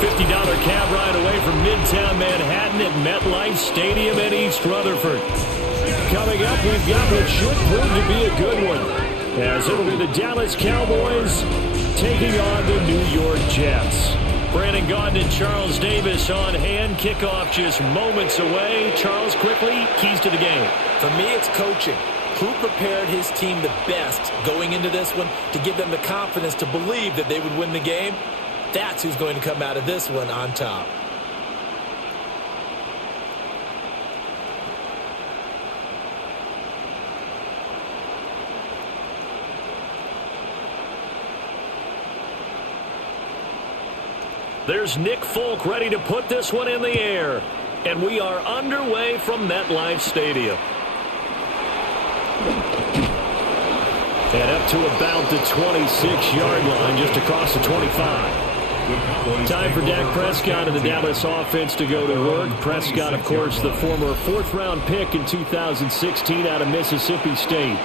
$50 cab ride away from Midtown Manhattan at MetLife Stadium in East Rutherford. Coming up, we've got what should prove to be a good one, as it'll be the Dallas Cowboys taking on the New York Jets. Brandon Gaudin and Charles Davis on hand. Kickoff just moments away. Charles, quickly, keys to the game. For me, it's coaching. Who prepared his team the best going into this one to give them the confidence to believe that they would win the game? That's who's going to come out of this one on top. There's Nick Folk ready to put this one in the air. And we are underway from MetLife Stadium. And up to about the 26-yard line, just across the 25. Time for Dak Prescott and the Dallas offense to go to work. Prescott, of course, the former fourth-round pick in 2016 out of Mississippi State.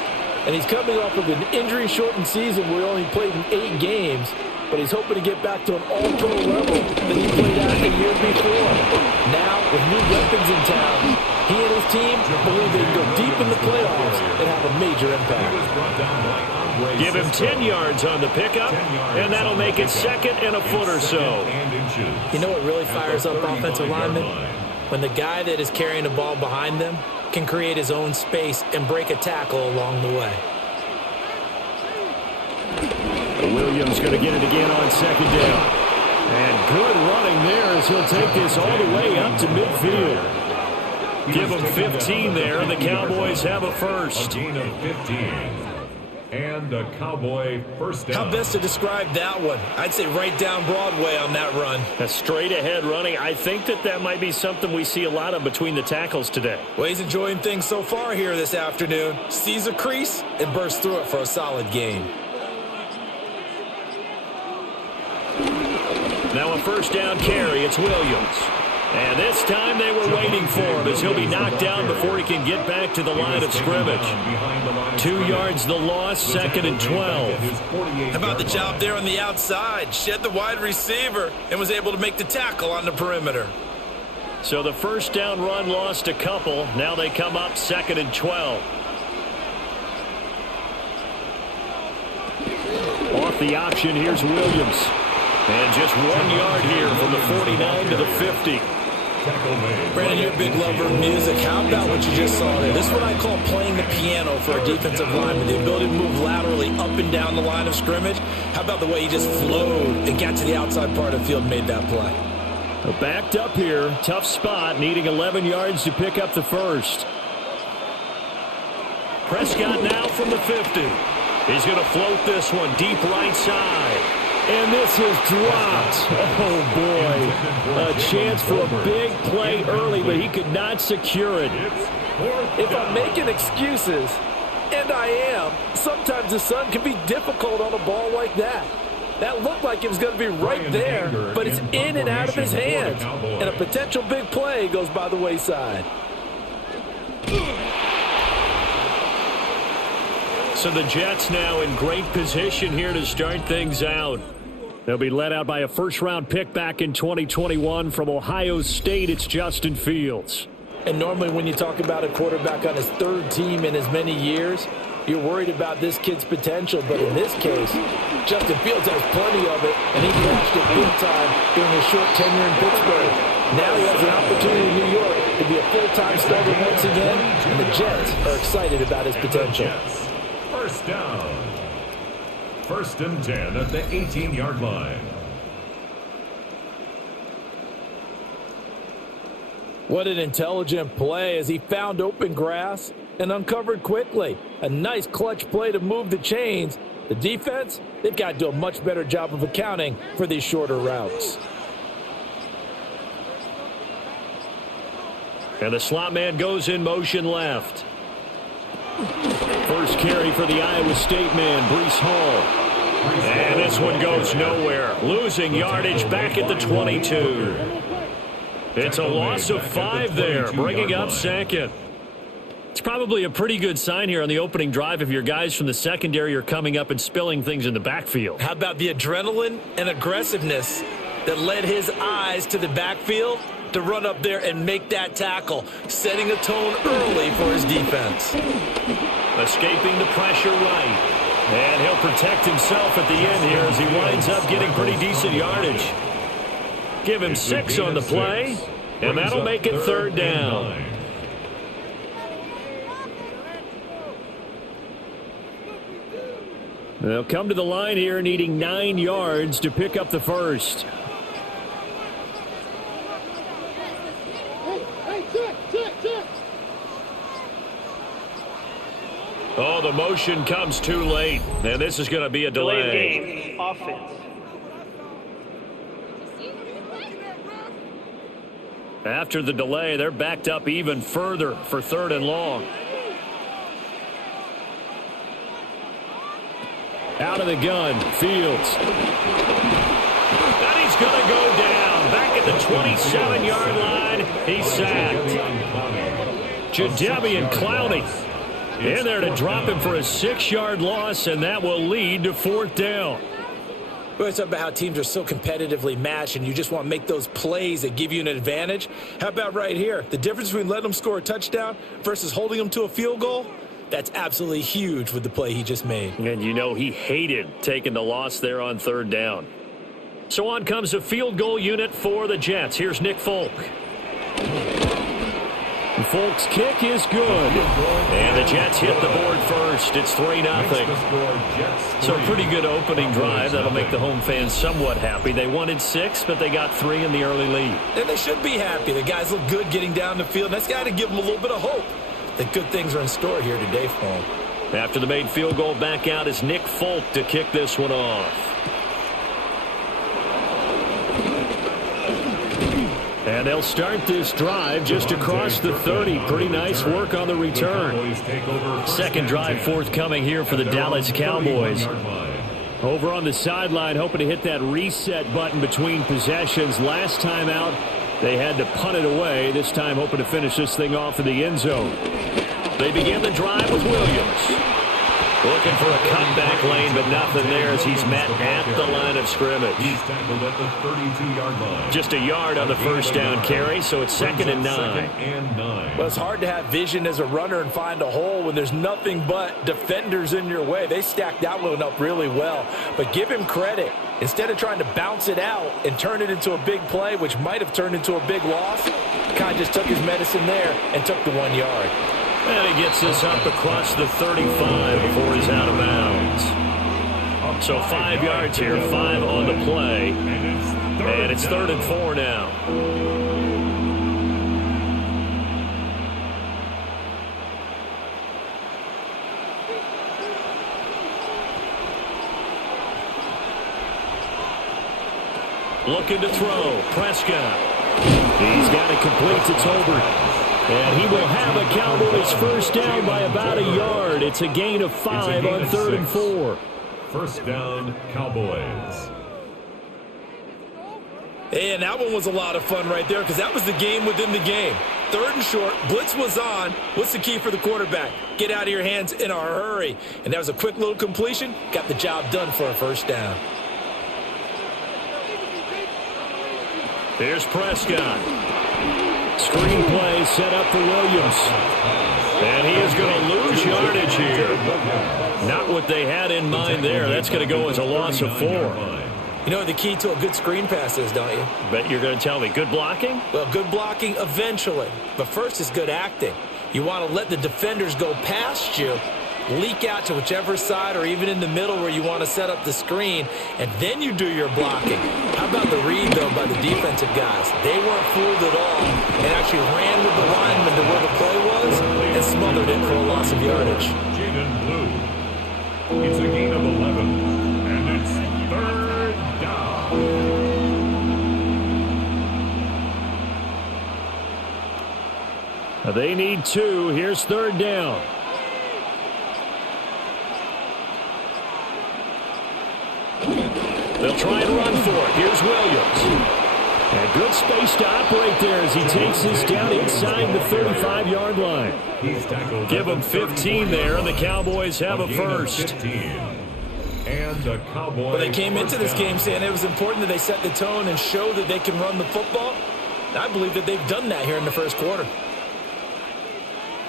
And he's coming off of an injury-shortened season where he only played in 8 games. But he's hoping to get back to an all-pro level that he played at the year before. Now, with new weapons in town, he and his team believe they can go deep in the playoffs and have a major impact. Give him 10 yards on the pickup, and that'll make it second and a foot or so. You know what really fires up offensive linemen? When the guy that is carrying the ball behind them can create his own space and break a tackle along the way. Williams going to get it again on second down. And good running there as he'll take this all the way up to midfield. Give them 15 there, and the Cowboys have a first. A gain of 15. And a Cowboy first down. How best to describe that one? I'd say right down Broadway on that run. A straight-ahead running. I think that might be something we see a lot of between the tackles today. Well, he's enjoying things so far here this afternoon. Sees a crease and bursts through it for a solid gain. Now a first down carry. It's Williams. And this time they were waiting for him as he'll be knocked down before he can get back to the line of scrimmage. 2 yards the loss, second and 12. How about the job there on the outside? Shed the wide receiver and was able to make the tackle on the perimeter. So the first down run lost a couple. Now they come up second and 12. Off the option, here's Williams. And just 1 yard here from the 49 to the 50. Brandon, you're a big lover of music. How about what you just saw there? This is what I call playing the piano for a defensive lineman. The ability to move laterally up and down the line of scrimmage. How about the way he just flowed and got to the outside part of the field and made that play? Backed up here. Tough spot. Needing 11 yards to pick up the first. Prescott now from the 50. He's going to float this one deep right side. And this is dropped. Oh, boy. A chance for a big play early, but he could not secure it. If I'm making excuses, and I am, sometimes the sun can be difficult on a ball like that. That looked like it was going to be right there, but it's in and out of his hands. And a potential big play goes by the wayside. So the Jets now in great position here to start things out. They'll be led out by a first-round pick back in 2021 from Ohio State. It's Justin Fields. And normally when you talk about a quarterback on his third team in as many years, you're worried about this kid's potential. But in this case, Justin Fields has plenty of it, and he cashed it big time during his short tenure in Pittsburgh. Now he has an opportunity in New York to be a full-time starter once again, and the Jets are excited about his potential. First down. First and 10 at the 18-yard line. What an intelligent play as he found open grass and uncovered quickly. A nice clutch play to move the chains. The defense, they've got to do a much better job of accounting for these shorter routes. And the slot man goes in motion left. First carry for the Iowa State man, Breece Hall. And this one goes nowhere. Losing yardage back at the 22. It's a loss of 5 there, bringing up second. It's probably a pretty good sign here on the opening drive if your guys from the secondary are coming up and spilling things in the backfield. How about the adrenaline and aggressiveness that led his eyes to the backfield to run up there and make that tackle, setting a tone early for his defense. Escaping the pressure right. And he'll protect himself at the end here as he winds up getting pretty decent yardage. Give him 6 on the play, and that'll make it 3rd down. They'll come to the line here needing 9 yards to pick up the first. Oh, the motion comes too late, and this is going to be a delay. Delayed game, offense. After the delay, they're backed up even further for 3rd and long. Out of the gun, Fields. And he's going to go down. Back at the 27-yard line, he's sacked. Jadeveon Clowney in there to drop him for a 6-yard loss, and that will lead to 4th down. We're talking about how teams are so competitively matched and you just want to make those plays that give you an advantage. How about right here? The difference between letting them score a touchdown versus holding them to a field goal? That's absolutely huge with the play he just made. And you know he hated taking the loss there on 3rd down. So on comes a field goal unit for the Jets. Here's Nick Folk. Folk's kick is good. And the Jets hit the board first. It's 3-0. So a pretty good opening drive. That'll make the home fans somewhat happy. They wanted 6, but they got 3 in the early lead. And they should be happy. The guys look good getting down the field. That's got to give them a little bit of hope that good things are in store here today for them. After the made field goal, back out is Nick Folk to kick this one off. And they'll start this drive just across the 30. Pretty nice work on the return. 2nd drive forthcoming here for the Dallas Cowboys. Over on the sideline, hoping to hit that reset button between possessions. Last time out, they had to punt it away. This time hoping to finish this thing off in the end zone. They begin the drive with Williams. Looking for a cutback lane, but nothing there as he's met at the line of scrimmage. He's tackled at the 32-yard line. Just a yard on the 1st down carry, so it's 2nd and 9. Well, it's hard to have vision as a runner and find a hole when there's nothing but defenders in your way. They stacked that one up really well. But give him credit. Instead of trying to bounce it out and turn it into a big play, which might have turned into a big loss, kind of just took his medicine there and took the 1 yard. And he gets this up across the 35 before he's out of bounds. So 5 yards here, 5 on the play. And it's 3rd and 4 now. Looking to throw. Prescott. He's got it complete to Tolbert. And he will have a Cowboys 1st down by about a yard. It's a gain of 5 on 3rd and 4. 1st down, Cowboys. And that one was a lot of fun right there because that was the game within the game. 3rd and short, blitz was on. What's the key for the quarterback? Get out of your hands in a hurry. And that was a quick little completion. Got the job done for a 1st down. Here's Prescott. Screen play set up for Williams. And he is going to lose yardage here. Not what they had in mind there. That's going to go as a loss of 4. You know what the key to a good screen pass is, don't you? Bet you're going to tell me. Good blocking? Well, good blocking eventually. But first is good acting. You want to let the defenders go past you, leak out to whichever side or even in the middle where you want to set up the screen, and then you do your blocking. How about the read, though, by the defensive guys? They weren't fooled at all and actually ran with the lineman to where the play was and smothered it for a loss of yardage. Jaden Blue. It's a gain of 11, and it's 3rd down. They need 2. Here's 3rd down. They'll try and run for it. Here's Williams. And good space to operate there as he takes this down inside the 35-yard line. Give them 15 there, and the Cowboys have a 1st. And the Cowboys. Well, they came into this game saying it was important that they set the tone and show that they can run the football. And I believe that they've done that here in the first quarter.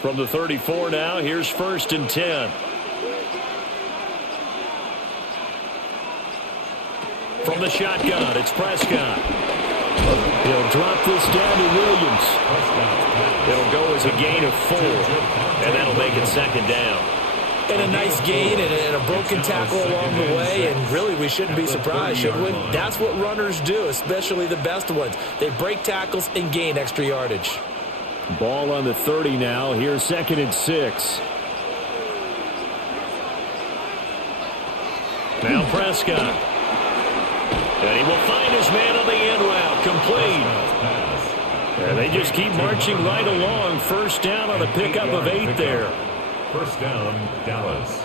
From the 34 now, here's 1st and 10. From the shotgun, it's Prescott. He'll drop this down to Williams. It'll go as a gain of 4, and that'll make it 2nd down. And a nice gain and a broken tackle along the way, and really we shouldn't be surprised, should we? That's what runners do, especially the best ones. They break tackles and gain extra yardage. Ball on the 30 now. Here's 2nd and 6. Now Prescott. And he will find his man on the end route. Complete. And they just keep marching right along. 1st down on a pickup of 8 there. 1st down, Dallas.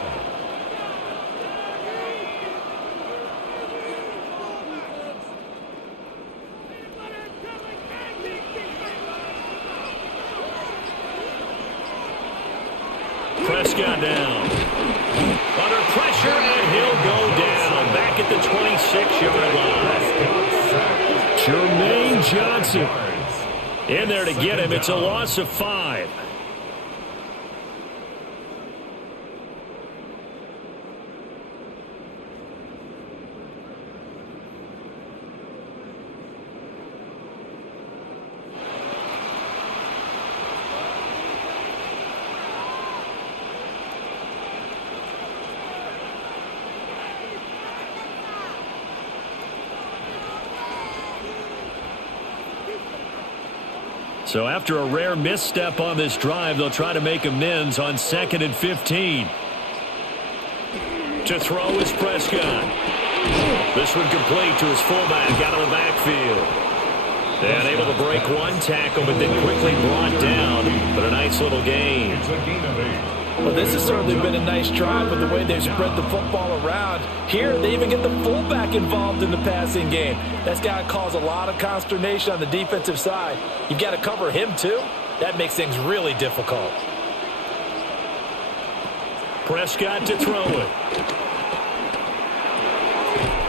Prescott down. Under pressure, and he'll go down. Back at the 26-yard line. Jermaine Johnson in there to get him. It's a loss of 5. So after a rare misstep on this drive, they'll try to make amends on 2nd and 15. To throw is Prescott. This one complete to his fullback out of the backfield. And able to break one tackle, but then quickly brought down. But a nice little gain. It's a gain of 8. Well, this has certainly been a nice drive with the way they've spread the football around. Here, they even get the fullback involved in the passing game. That's got to cause a lot of consternation on the defensive side. You've got to cover him, too. That makes things really difficult. Prescott to throw it.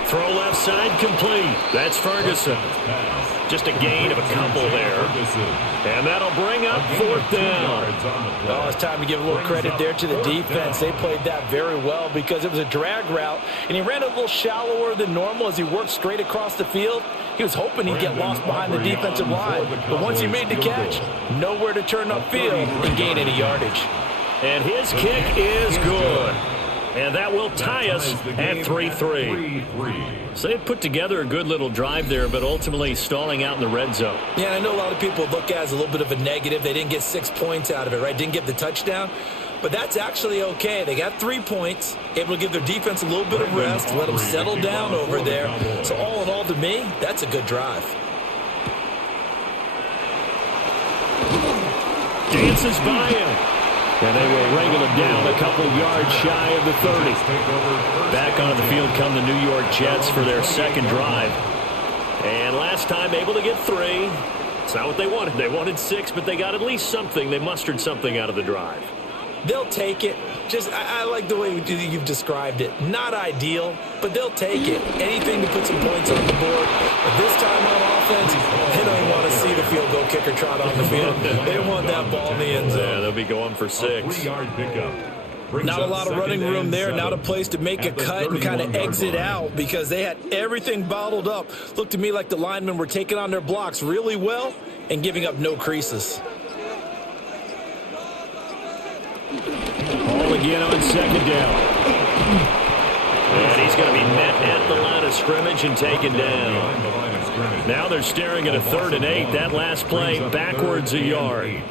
Throw left side complete. That's Ferguson. Just a gain of a couple there. And that'll bring up 4th down. Oh, it's time to give a little credit there to the defense. They played that very well because it was a drag route, and he ran a little shallower than normal as he worked straight across the field. He was hoping he'd get lost behind the defensive line. But once he made the catch, nowhere to turn upfield and gain any yardage. And his kick is good. And that will tie us at 3-3. So they put together a good little drive there, but ultimately stalling out in the red zone. Yeah, I know a lot of people look at it as a little bit of a negative. They didn't get 6 points out of it, right? Didn't get the touchdown. But that's actually okay. They got 3 points, able to give their defense a little bit of rest, let them settle down over there. So all in all, to me, that's a good drive. Dances by him. And they will wrangle him down a couple yards shy of the 30. Back on the field come the New York Jets for their 2nd drive. And last time able to get 3. It's not what they wanted. They wanted 6, but they got at least something. They mustered something out of the drive. They'll take it. Just, I like the way you've described it. Not ideal, but they'll take it. Anything to put some points on the board. But this time on offense, they don't even want to see the field goal kicker trot on the field. They want that ball in the end zone. Yeah, they'll be going for 6. 3-yard pickup. Not a lot of running room there. Not a place to make a cut and kind of exit out because they had everything bottled up. Looked to me like the linemen were taking on their blocks really well and giving up no creases. Ball again on 2nd down. And he's going to be met at the line of scrimmage and taken down. Now they're staring at a 3rd and 8. That last play backwards a yard.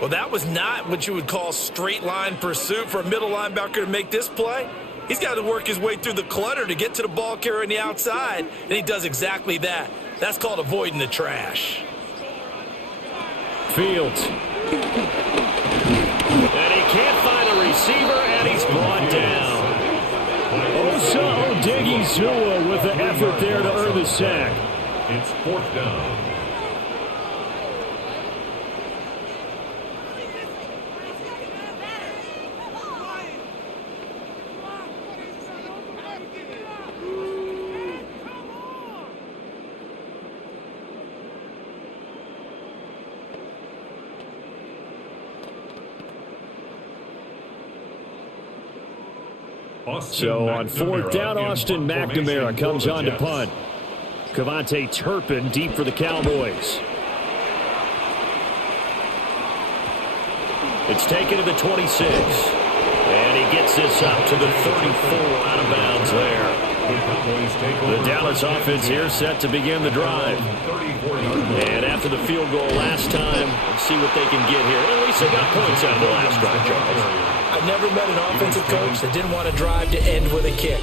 Well, that was not what you would call straight line pursuit for a middle linebacker to make this play. He's got to work his way through the clutter to get to the ball carrier on the outside, and he does exactly that. That's called avoiding the trash. Fields. And he can't find a receiver, and he's brought down. Osa Odighizuwa with the effort there to earn the sack. It's 4th down. So on fourth down, Austin McNamara comes on to punt. Cavante Turpin deep for the Cowboys. It's taken to the 26. And he gets this up to the 34, out of bounds there. The Dallas offense here set to begin the drive. And after the field goal last time, let's see what they can get here. At least they got points out of the last drive, Charles. I've never met an offensive coach that didn't want to drive to end with a kick.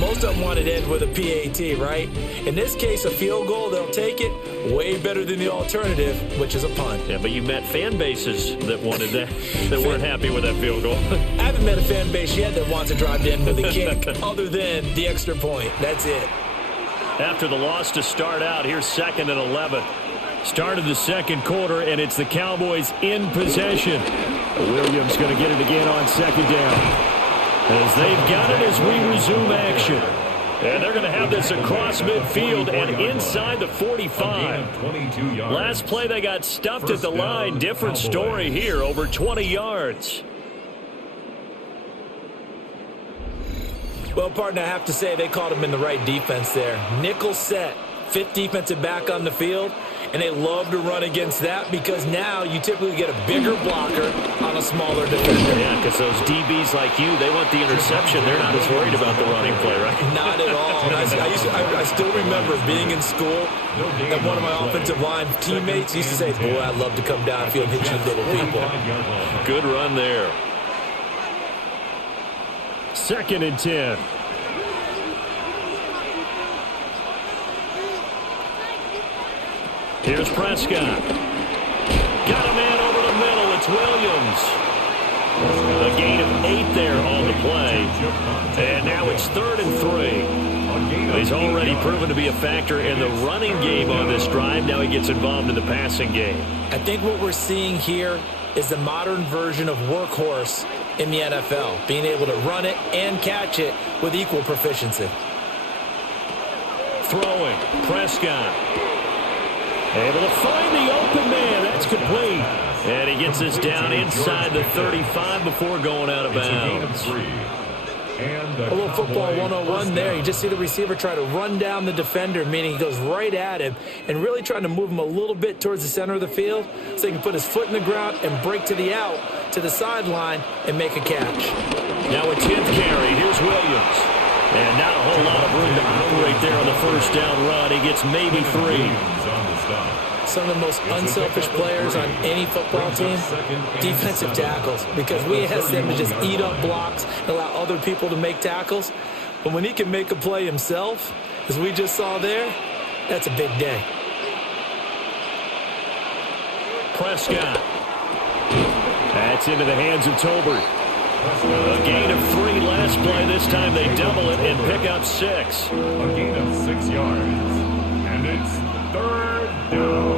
Most of them wanted to end with a PAT, right? In this case, a field goal, they'll take it. Way better than the alternative, which is a punt. Yeah, but you met fan bases that wanted that, that weren't happy with that field goal. I haven't met a fan base yet that wants to drive to end with a kick, other than the extra point. That's it. After the loss to start out, here's 2nd and 11. Started the second quarter, and it's the Cowboys in possession. Williams going to get it again on 2nd down. As they've got it as we resume action. And they're going to have this across midfield and inside the 45. Last play, they got stuffed at the line. Different story here, over 20 yards. Well, partner, I have to say they caught him in the right defense there. Nickel set, 5th defensive back on the field, and they love to run against that because now you typically get a bigger blocker on a smaller defender. Yeah, because those DBs like you, they want the interception. They're not as worried about the running play, right? Not at all. And I still remember being in school, and one of my offensive line teammates used to say, boy, I'd love to come downfield and hit you little people. Good run there. 2nd and 10. Here's Prescott. Got a man over the middle. It's Williams. A gain of 8 there on the play. And now it's 3rd and 3. He's already proven to be a factor in the running game on this drive. Now he gets involved in the passing game. I think what we're seeing here is the modern version of workhorse in the NFL, being able to run it and catch it with equal proficiency. Throwing, Prescott. Able to find the open man. That's complete. And he gets this down inside the 35 before going out of bounds. A little football 101 there. You just see the receiver try to run down the defender, meaning he goes right at him and really trying to move him a little bit towards the center of the field so he can put his foot in the ground and break to the out, to the sideline, and make a catch. Now a 10th carry. Here's Williams. And not a whole lot of room to operate there on the first down run. He gets maybe 3. Some of the most unselfish players on any football team, defensive tackles, because we ask them to just eat up blocks and allow other people to make tackles. But when he can make a play himself, as we just saw there, that's a big day. Prescott. That's into the hands of Tolbert. A gain of 3 last play. This time they double it and pick up 6. A gain of 6 yards. And it's 3rd down.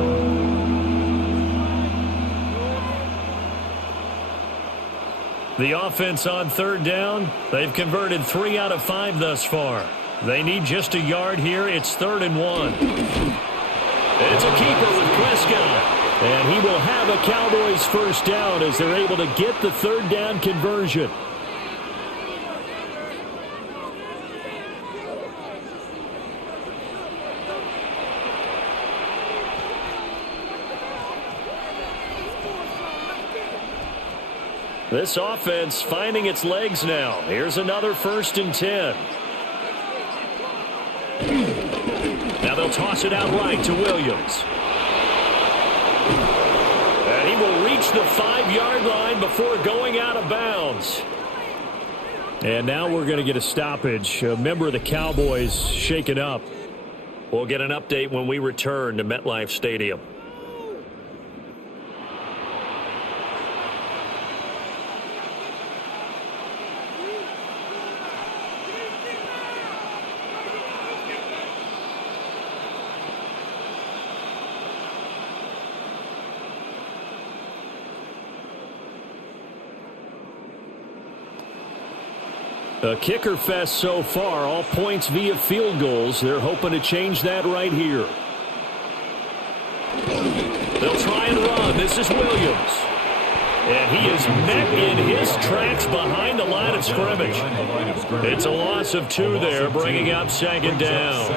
The offense on 3rd down, they've converted 3 out of 5 thus far. They need just a yard here. It's 3rd and 1. It's a keeper with Prescott. And he will have a Cowboys first down as they're able to get the 3rd down conversion. This offense finding its legs now. Here's another 1st and 10. Now they'll toss it out right to Williams. And he will reach the 5-yard line before going out of bounds. And now we're going to get a stoppage. A member of the Cowboys shaken up. We'll get an update when we return to MetLife Stadium. A kicker fest so far, all points via field goals. They're hoping to change that right here. They'll try and run. This is Williams. And he is met in his tracks behind the line of scrimmage. It's a loss of 2 there, bringing up second down.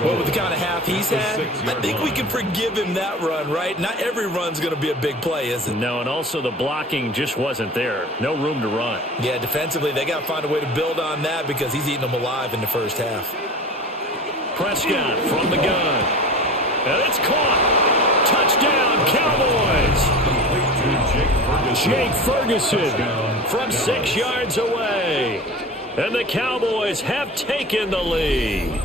Well, with the kind of half he's had, I think we can forgive him that run, right? Not every run's going to be a big play, is it? No, and also the blocking just wasn't there. No room to run. Yeah, defensively, they got to find a way to build on that because he's eating them alive in the first half. Prescott from the gun. And it's caught. Touchdown, Cowboys. Jake Ferguson from 6 yards away. And the Cowboys have taken the lead.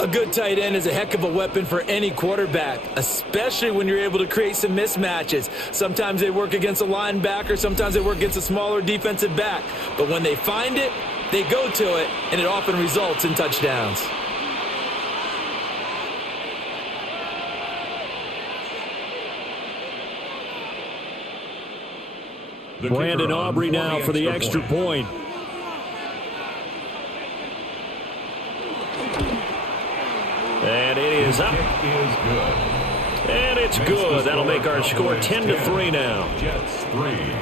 A good tight end is a heck of a weapon for any quarterback, especially when you're able to create some mismatches. Sometimes they work against a linebacker, sometimes they work against a smaller defensive back. But when they find it, they go to it, and it often results in touchdowns. Brandon Aubrey now for the extra point. And it is up. And it's good. That'll make our score 10-3 now. Jets 3.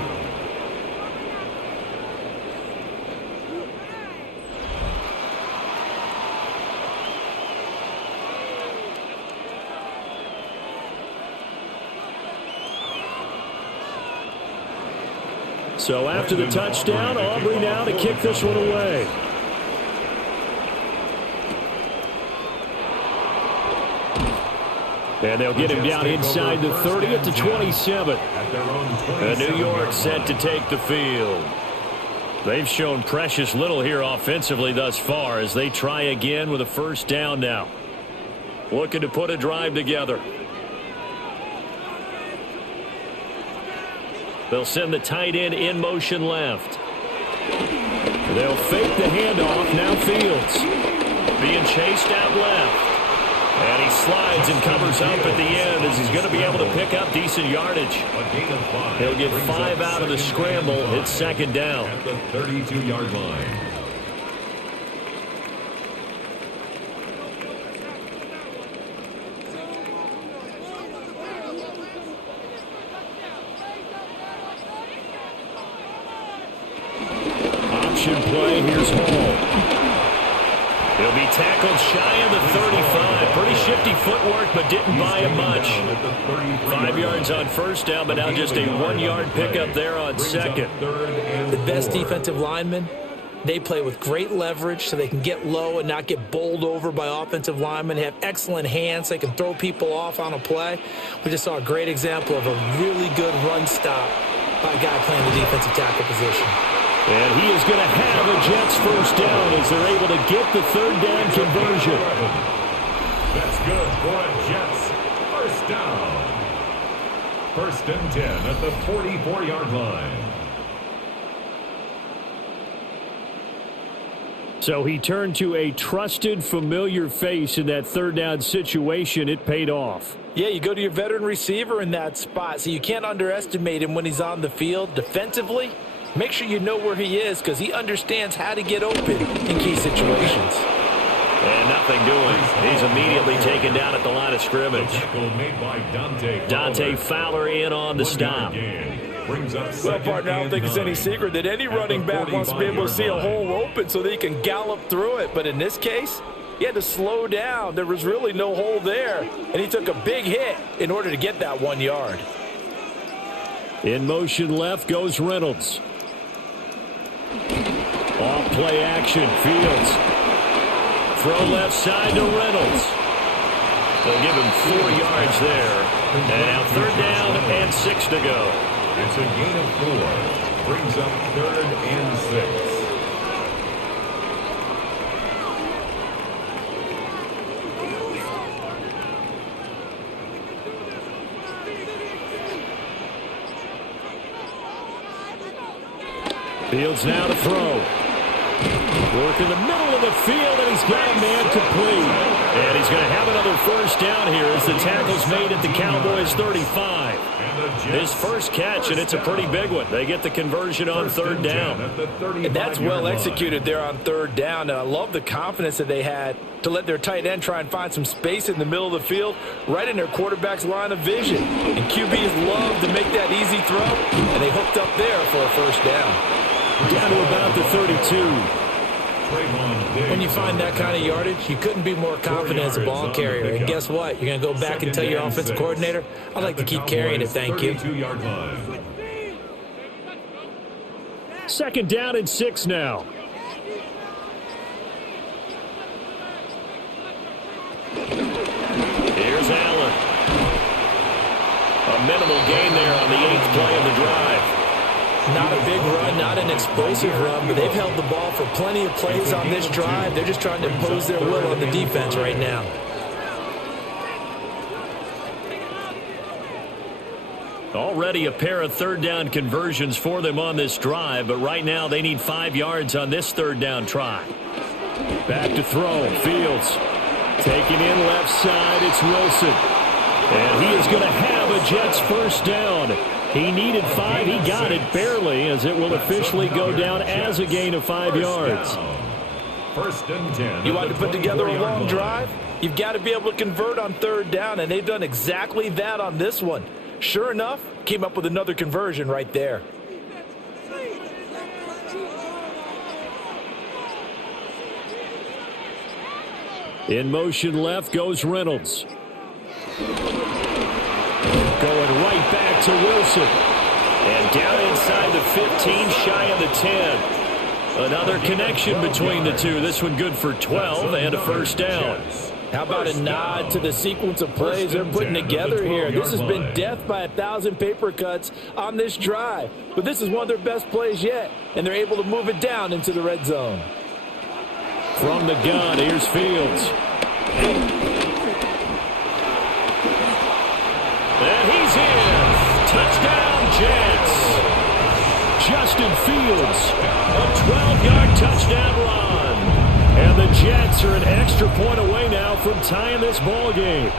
So after the touchdown, Aubrey now to kick this one away. And they'll get him down inside the 30 at the 27. And New York set to take the field. They've shown precious little here offensively thus far as they try again with a first down now. Looking to put a drive together. They'll send the tight end in motion left. They'll fake the handoff. Now Fields being chased out left. And he slides and covers up at the end as he's going to be able to pick up decent yardage. He'll get 5 out of the scramble. It's second down. At the 32-yard line. Play. Here's Hall. He'll be tackled shy of the 35. Pretty shifty footwork, but didn't buy him much. 5 yards on first down, but now just a 1-yard pickup there on second. The best defensive linemen, they play with great leverage so they can get low and not get bowled over by offensive linemen. They have excellent hands. They can throw people off on a play. We just saw a great example of a really good run stop by a guy playing the defensive tackle position. And he is going to have a Jets first down as they're able to get the third down conversion. That's good for a Jets first down. First and 10 at the 44-yard line. So he turned to a trusted, familiar face in that third down situation. It paid off. Yeah, you go to your veteran receiver in that spot, so you can't underestimate him when he's on the field. Defensively, make sure you know where he is because he understands how to get open in key situations. And nothing doing. He's immediately taken down at the line of scrimmage. Dante Fowler in on the stop. Well, partner, I don't think it's any secret that any running back wants to be able to see a hole open so that he can gallop through it. But in this case, he had to slow down. There was really no hole there, and he took a big hit in order to get that 1 yard. In motion left goes Reynolds. Off play action, Fields. Throw left side to Reynolds. They'll give him 4 yards there. And now third down and 6 to go. It's a gain of 4. Brings up third and 6. Fields now to throw. Work in the middle of the field, and he's got a man complete. And he's going to have another first down here as the tackle's made at the Cowboys 35. And the His first catch, and it's a pretty big one. They get the conversion on third down. And that's well executed there on third down, and I love the confidence that they had to let their tight end try and find some space in the middle of the field, right in their quarterback's line of vision. And QBs love to make that easy throw, and they hooked up there for a first down. Down to about the 32. When you find that kind of yardage, you couldn't be more confident as a ball carrier. And guess what? You're going to go back and tell your offensive coordinator, I'd like to keep carrying it, thank you. 2nd down and 6 now. Here's Allen. A minimal gain there on the 8th play of the drive. Not a big run, not an explosive run, but they've held the ball for plenty of plays on this drive. They're just trying to impose their will on the defense right now. Already a pair of third down conversions for them on this drive, but right now they need 5 yards on this third down try. Back to throw. Fields taking in left side. It's Wilson. And he is going to have a Jets first down. He needed 5. He got it barely, as it will officially go down as a gain of 5 yards. 1st and 10. You want to put together a long drive? You've got to be able to convert on third down, and they've done exactly that on this one. Sure enough, came up with another conversion right there. In motion left goes Reynolds. Going right back to Wilson. And down inside the 15, shy of the 10. Another connection between the two. This one good for 12 and a first down. How about a nod to the sequence of plays they're putting together here? This has been death by 1,000 paper cuts on this drive. But this is one of their best plays yet, and they're able to move it down into the red zone. From the gun, here's Fields. And he's in. Touchdown, Jets. Justin Fields, a 12-yard touchdown run. And the Jets are an extra point away now from tying this ball game.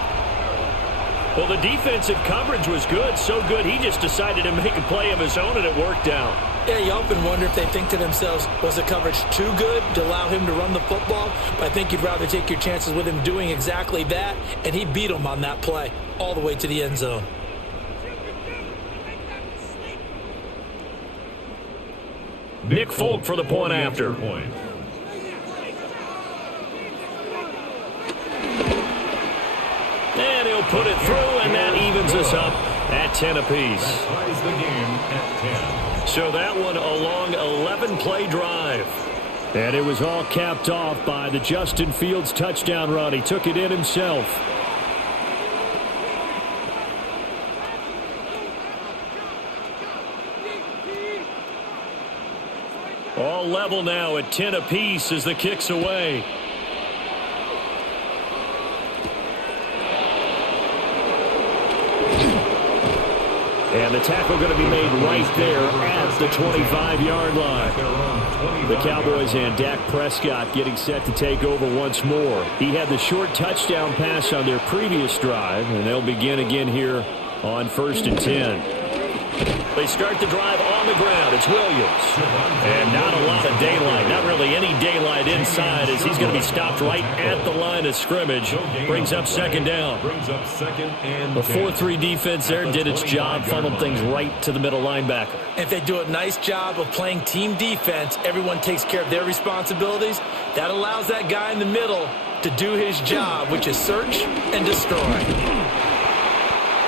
Well, the defensive coverage was good, so good he just decided to make a play of his own, and it worked out. Yeah, you often wonder if they think to themselves, was the coverage too good to allow him to run the football? But I think you'd rather take your chances with him doing exactly that, and he beat him on that play all the way to the end zone. Nick Folk for the point after. And he'll put it through, and that evens us up at 10 apiece. That ties the game at 10. So that one a long 11-play drive. And it was all capped off by the Justin Fields touchdown run. He took it in himself. All level now at 10 apiece as the kick's away. And the tackle going to be made right there at the 25-yard line. The Cowboys and Dak Prescott getting set to take over once more. He had the short touchdown pass on their previous drive, and they'll begin again here on 1st and 10. They start the drive on the ground. It's Williams. And not a lot of daylight. Not really any daylight inside as he's going to be stopped right at the line of scrimmage. Brings up 2nd down. The 4-3 defense there did its job, funneled things right to the middle linebacker. If they do a nice job of playing team defense, everyone takes care of their responsibilities. That allows that guy in the middle to do his job, which is search and destroy.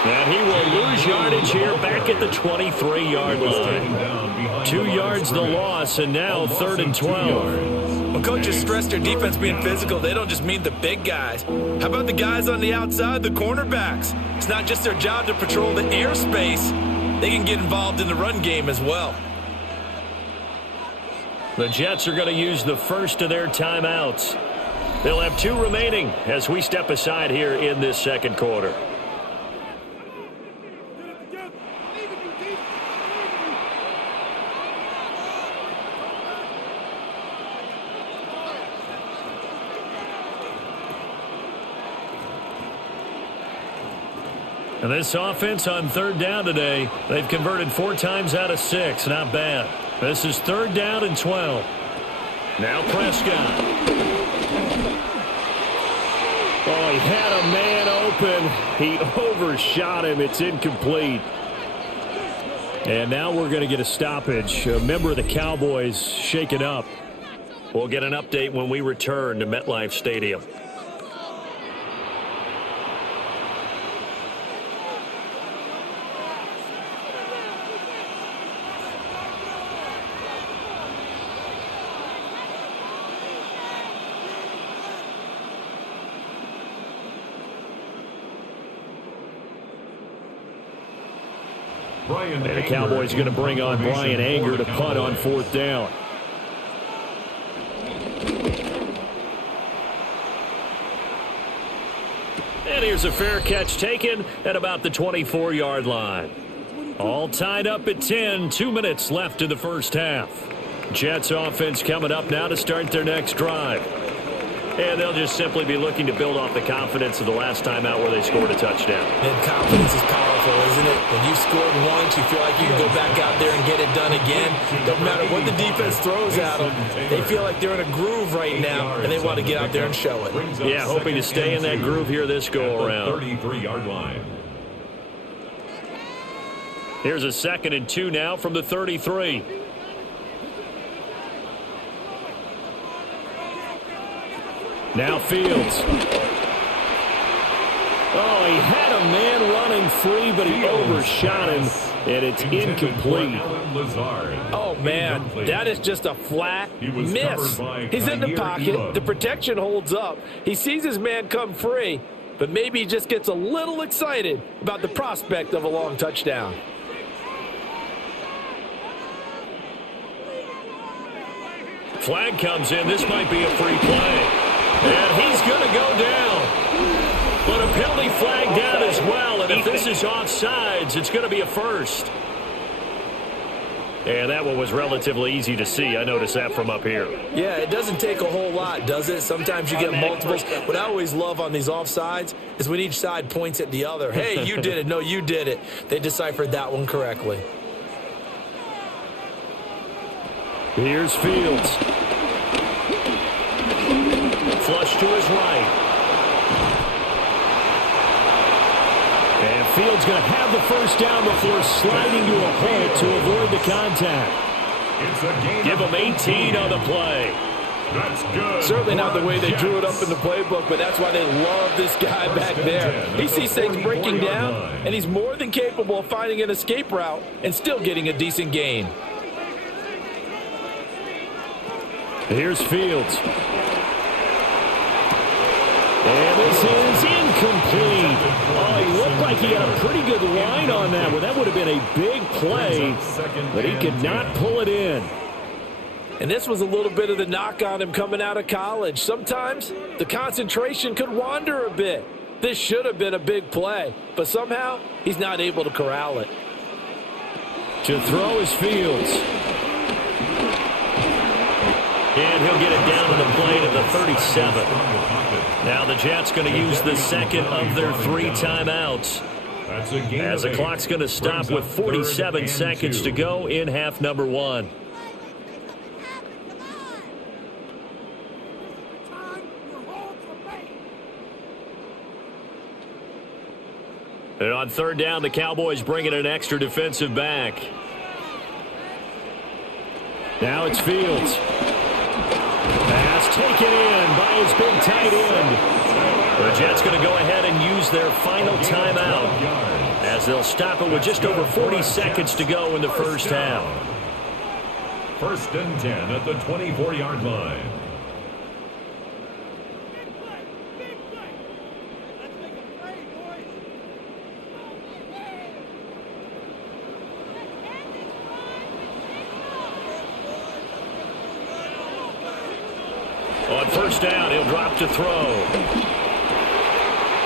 And he will lose yardage here back at the 23-yard line. 2 yards the loss, and now 3rd and 12. When coaches stress their defense being physical, they don't just mean the big guys. How about the guys on the outside, the cornerbacks? It's not just their job to patrol the airspace. They can get involved in the run game as well. The Jets are going to use the first of their timeouts. They'll have 2 remaining as we step aside here in this second quarter. And this offense on third down today, they've converted 4 times out of 6. Not bad. This is 3rd down and 12. Now Prescott. Oh, he had a man open. He overshot him. It's incomplete. And now we're going to get a stoppage. A member of the Cowboys shaken up. We'll get an update when we return to MetLife Stadium. And the Cowboys are going to bring on Brian Anger to punt on 4th down. And here's a fair catch taken at about the 24-yard line. All tied up at 10. 2 minutes left in the first half. Jets offense coming up now to start their next drive. And they'll just simply be looking to build off the confidence of the last time out where they scored a touchdown. And confidence is powerful, isn't it? When you've scored once, you feel like you can go back out there and get it done again. Don't matter what the defense throws at them. They feel like they're in a groove right now, and they want to get out there and show it. Yeah, hoping to stay in that groove here this go-around. 33-yard line. Here's a 2nd and 2 now from the 33. Now Fields. Oh, he had a man running free, but he overshot him, and it's incomplete. Oh, man, that is just a flat miss. He's in the pocket. The protection holds up. He sees his man come free, but maybe he just gets a little excited about the prospect of a long touchdown. Flag comes in. This might be a free play. And he's going to go down. But a penalty flag down as well. And if this is offsides, it's going to be a first. And that one was relatively easy to see. I noticed that from up here. Yeah, it doesn't take a whole lot, does it? Sometimes you get multiples. What I always love on these offsides is when each side points at the other. Hey, you did it. No, you did it. They deciphered that one correctly. Here's Fields. Flush to his right. And Fields going to have the first down before sliding to a halt to avoid the contact. Give him 18 on the play. That's good. Certainly not the way they drew it up in the playbook, but that's why they love this guy back there. He sees things breaking down, and he's more than capable of finding an escape route and still getting a decent gain. Here's Fields. And this is incomplete. Oh, he looked like he had a pretty good line on that one. That would have been a big play, but he could not pull it in. And this was a little bit of the knock on him coming out of college. Sometimes the concentration could wander a bit. This should have been a big play, but somehow he's not able to corral it. To throw is Fields. And he'll get it down to the plate at the 37. Now the Jets going to use the second of their 3 timeouts. As the clock's going to stop with 47 seconds to go in half number 1. And on 3rd down, the Cowboys bring in an extra defensive back. Now it's Fields. Pass taken in by his big tight end. The Jets going to go ahead and use their final timeout as they'll stop it with just over 40 seconds to go in the first half. 1st and 10 at the 24-yard line. On 1st down, he'll drop to throw.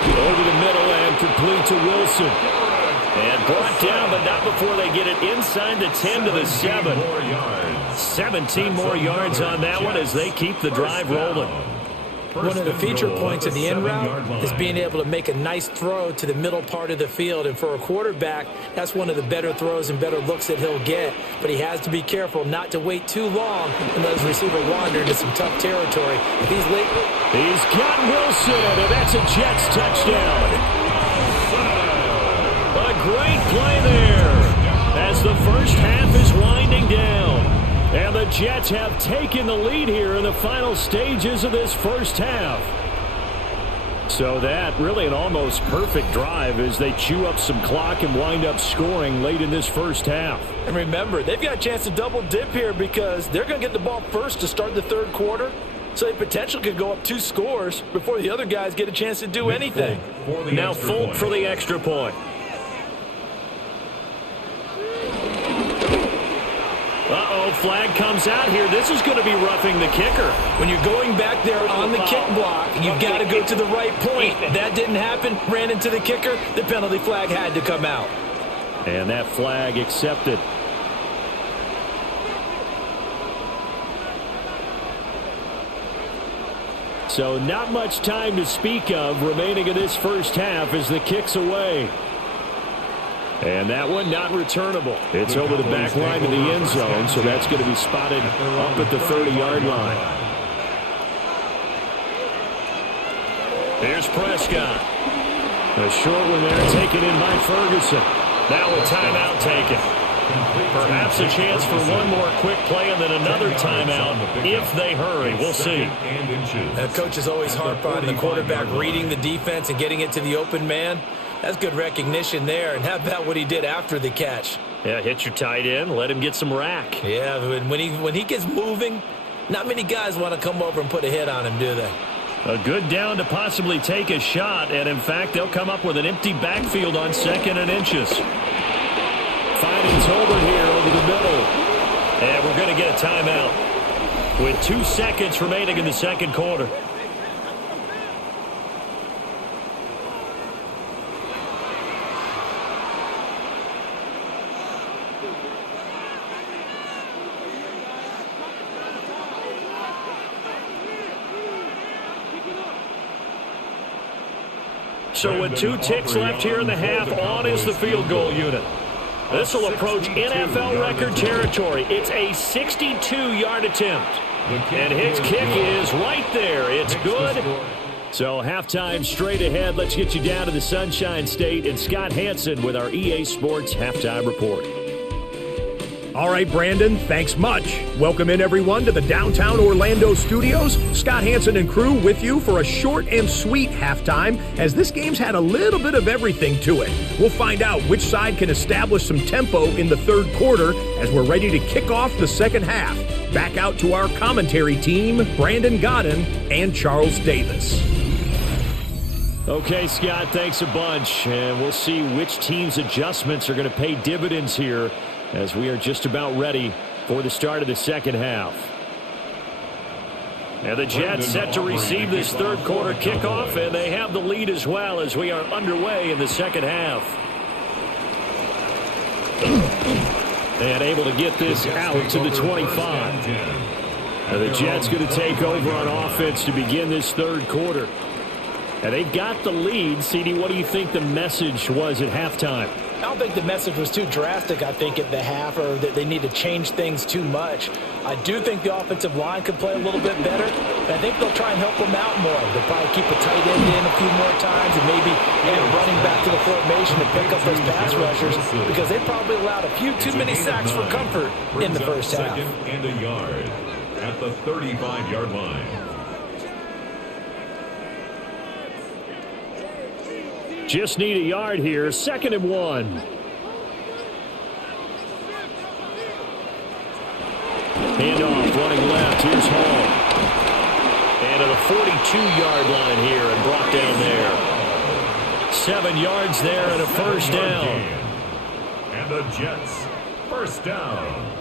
Over the middle and complete to Wilson. And brought down, but not before they get it inside the 10 to the 7. 17 more yards on that one as they keep the drive rolling. One of the feature points of the in route is being able to make a nice throw to the middle part of the field. And for a quarterback, that's one of the better throws and better looks that he'll get. But he has to be careful not to wait too long and let his receiver wander into some tough territory. If he's late, he's got Wilson, and that's a Jets touchdown. A great play there as the first half is winding down. And the Jets have taken the lead here in the final stages of this first half. So that really an almost perfect drive as they chew up some clock and wind up scoring late in this first half. And remember, they've got a chance to double dip here because they're going to get the ball first to start the third quarter. So they potentially could go up 2 scores before the other guys get a chance to do anything. Now Folk for the extra point. Uh-oh, flag comes out here. This is going to be roughing the kicker. When you're going back there on the kick block, you've got to go to the right point. That didn't happen. Ran into the kicker. The penalty flag had to come out. And that flag accepted. So not much time to speak of remaining in this first half as the kick's away. And that one not returnable. It's over the back line of the end zone, so that's going to be spotted up at the 30-yard line. Here's Prescott. A short one there taken in by Ferguson. Now a timeout taken. Perhaps a chance for one more quick play and then another timeout if they hurry. We'll see. The coach is always harp on the quarterback reading the defense and getting it to the open man. That's good recognition there. And how about what he did after the catch? Yeah, hit your tight end, let him get some rack. Yeah, when he gets moving, not many guys want to come over and put a hit on him, do they? A good down to possibly take a shot, and in fact, they'll come up with an empty backfield on 2nd and inches. Finding Tolbert here over the middle. And we're going to get a timeout with 2 seconds remaining in the second quarter. So with 2 ticks left here in the half, on is the field goal unit. This will approach NFL record territory. It's a 62-yard attempt. And his kick is right there. It's good. So halftime straight ahead. Let's get you down to the Sunshine State and Scott Hansen with our EA Sports Halftime Report. All right, Brandon, thanks much. Welcome in, everyone, to the downtown Orlando studios. Scott Hansen and crew with you for a short and sweet halftime, as this game's had a little bit of everything to it. We'll find out which side can establish some tempo in the third quarter as we're ready to kick off the second half. Back out to our commentary team, Brandon Godden and Charles Davis. Okay, Scott, thanks a bunch. And we'll see which team's adjustments are going to pay dividends here as we are just about ready for the start of the second half. And the Jets set to receive this third quarter kickoff, and they have the lead as well as we are underway in the second half. And able to get this out to the 25. And the Jets going to take over on offense to begin this third quarter. And they've got the lead. CD, what do you think the message was at halftime? I don't think the message was too drastic, I think, at the half, or that they need to change things too much. I do think the offensive line could play a little bit better. I think they'll try and help them out more. They'll probably keep a tight end in a few more times and maybe add running back to the formation to pick up those pass rushers, because they probably allowed a few too many sacks for comfort in the first half. And a yard at the 35-yard line. Just need a yard here. 2nd and 1. Handoff running left. Here's Hall. And to the 42-yard line here and brought down there. 7 yards there and a first down. And the Jets, first down.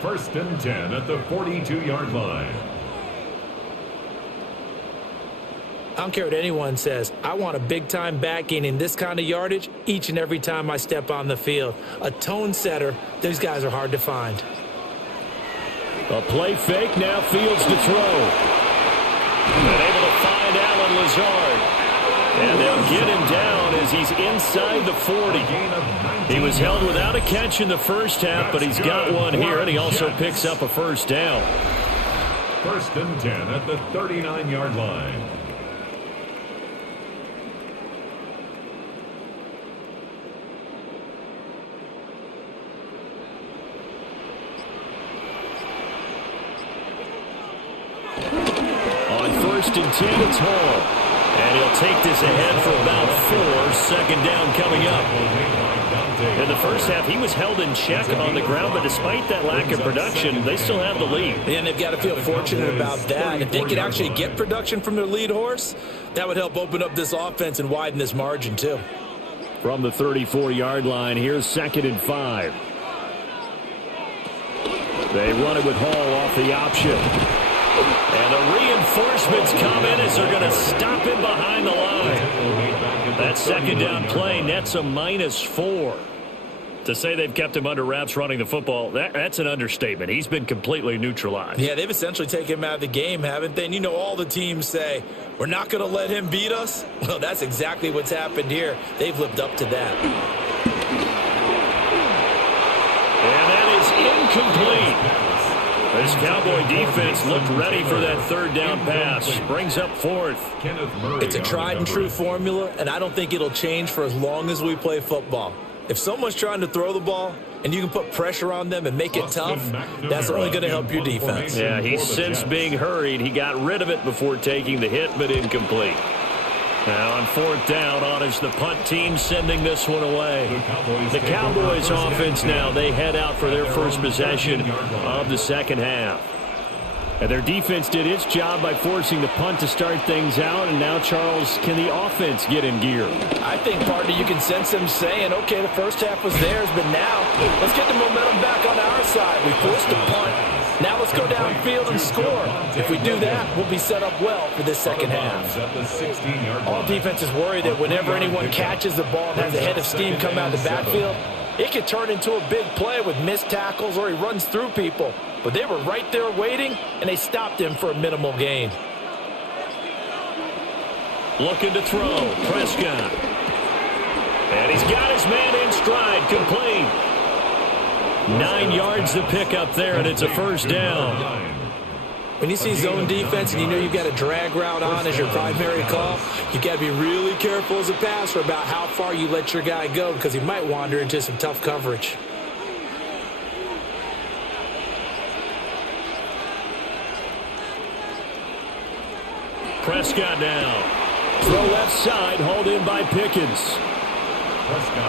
1st and 10 at the 42-yard line. I don't care what anyone says. I want a big-time back gaining this kind of yardage each and every time I step on the field. A tone setter, these guys are hard to find. A play fake, now Fields to throw. And able to find Allen Lazard. And they'll get him down as he's inside the 40. He was held without a catch in the first half, but he's got one here, and he also picks up a first down. 1st and 10 at the 39-yard line. On 1st and 10, it's Hall. And he'll take this ahead for about 4. 2nd down coming up. In the first half, he was held in check on the ground, but despite that lack of production, they still have the lead. And they've got to feel fortunate about that. If they could actually get production from their lead horse, that would help open up this offense and widen this margin too. From the 34-yard line, here's 2nd and 5. They run it with Hall off the option. And the reinforcements come in as they're going to stop him behind the line. That 2nd down play nets a -4. To say they've kept him under wraps running the football, that's an understatement. He's been completely neutralized. Yeah, they've essentially taken him out of the game, haven't they? And you know all the teams say, we're not going to let him beat us. Well, that's exactly what's happened here. They've lived up to that. And that is incomplete. This Cowboy defense looked ready for that 3rd down pass. Brings up 4th. It's a tried and true formula, and I don't think it'll change for as long as we play football. If someone's trying to throw the ball and you can put pressure on them and make it tough, that's only going to help your defense. Yeah, he's since being hurried. He got rid of it before taking the hit, but incomplete. Now on 4th down, on is the punt team sending this one away. The Cowboys offense now, they head out for their first possession of the 2nd half. And their defense did its job by forcing the punt to start things out. And now, Charles, can the offense get in gear? I think, partner, you can sense them saying, okay, the first half was theirs, but now let's get the momentum back on our side. We forced the punt. Now let's go downfield and score. If we do that, we'll be set up well for this 2nd half. All defenses worry that whenever anyone catches the ball and has a head of steam come out of the backfield, it could turn into a big play with missed tackles or he runs through people. But they were right there waiting, and they stopped him for a minimal gain. Looking to throw, Prescott. And he's got his man in stride, complete. 9 yards to pick up there, and it's a first down. When you see zone defense and you know you've got a drag route on as your primary call, you've got to be really careful as a passer about how far you let your guy go because he might wander into some tough coverage. Prescott now. Throw left side, hauled in by Pickens.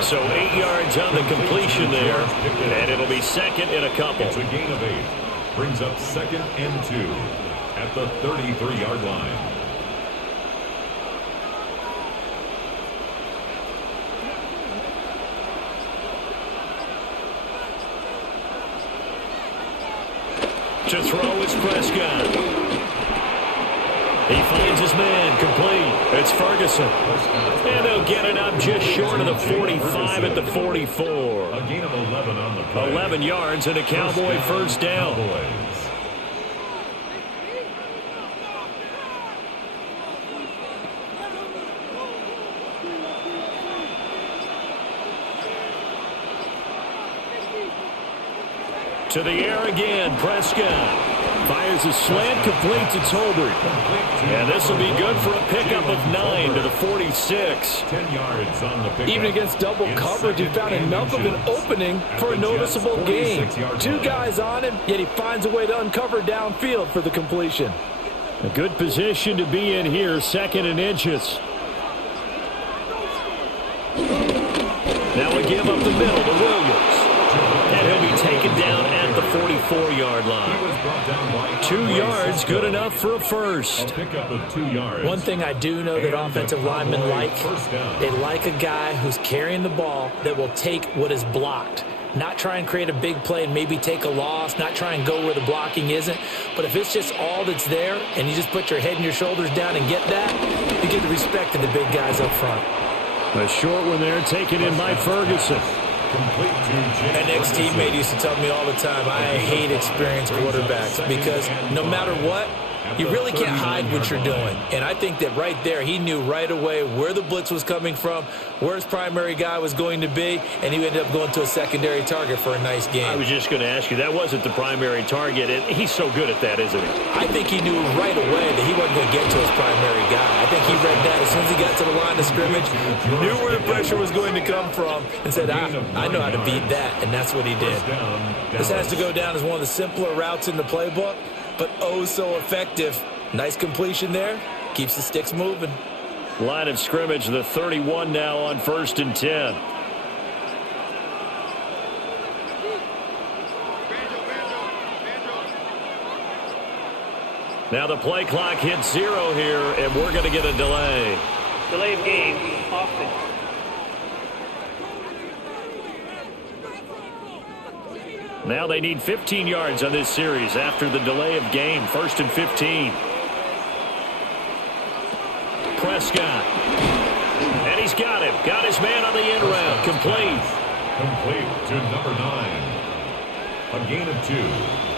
So 8 yards on the completion there, and it'll be 2nd and a couple. It's a gain of 8. Brings up 2nd and 2 at the 33-yard line. To throw is Prescott. He finds his man, complete. It's Ferguson. And they'll get it up just short of the 45 at the 44. A gain of 11 on the play. 11 yards and a Cowboy first down. To the air again, Prescott. Fires a slant, complete to Tolbert. And this will be good for a pickup of 9 to the 46. 10 yards on the pickup. Even against double coverage, he found enough of an opening for a noticeable gain. 2 guys on him, yet he finds a way to uncover downfield for the completion. A good position to be in here, 2nd and inches. Now we give up the middle to Williams. And he'll be taken down at the 44-yard line. 2 yards, good enough for a first. One thing I do know that offensive linemen like, they like a guy who's carrying the ball that will take what is blocked. Not try and create a big play and maybe take a loss, not try and go where the blocking isn't. But if it's just all that's there and you just put your head and your shoulders down and get that, you get the respect of the big guys up front. A short one there, taken in by Ferguson. An ex-teammate used to tell me all the time, I hate experienced quarterbacks because no matter what, You really can't hide what you're doing. And I think that right there, he knew right away where the blitz was coming from, where his primary guy was going to be, and he ended up going to a secondary target for a nice game. I was just going to ask you, that wasn't the primary target, and he's so good at that, isn't he? I think he knew right away that he wasn't going to get to his primary guy. I think he read that as soon as he got to the line of scrimmage, knew where the pressure was going to come from, and said, I know how to beat that, and that's what he did. This has to go down as one of the simpler routes in the playbook, but oh so effective. Nice completion there. Keeps the sticks moving. Line of scrimmage, the 31 now on 1st and 10. Now the play clock hits 0 here, and we're going to get a delay. Delay of game, offense. Now they need 15 yards on this series after the delay of game. 1st and 15. Prescott. And he's got him. Got his man on the end route. Complete. Complete to number 9. A gain of 2.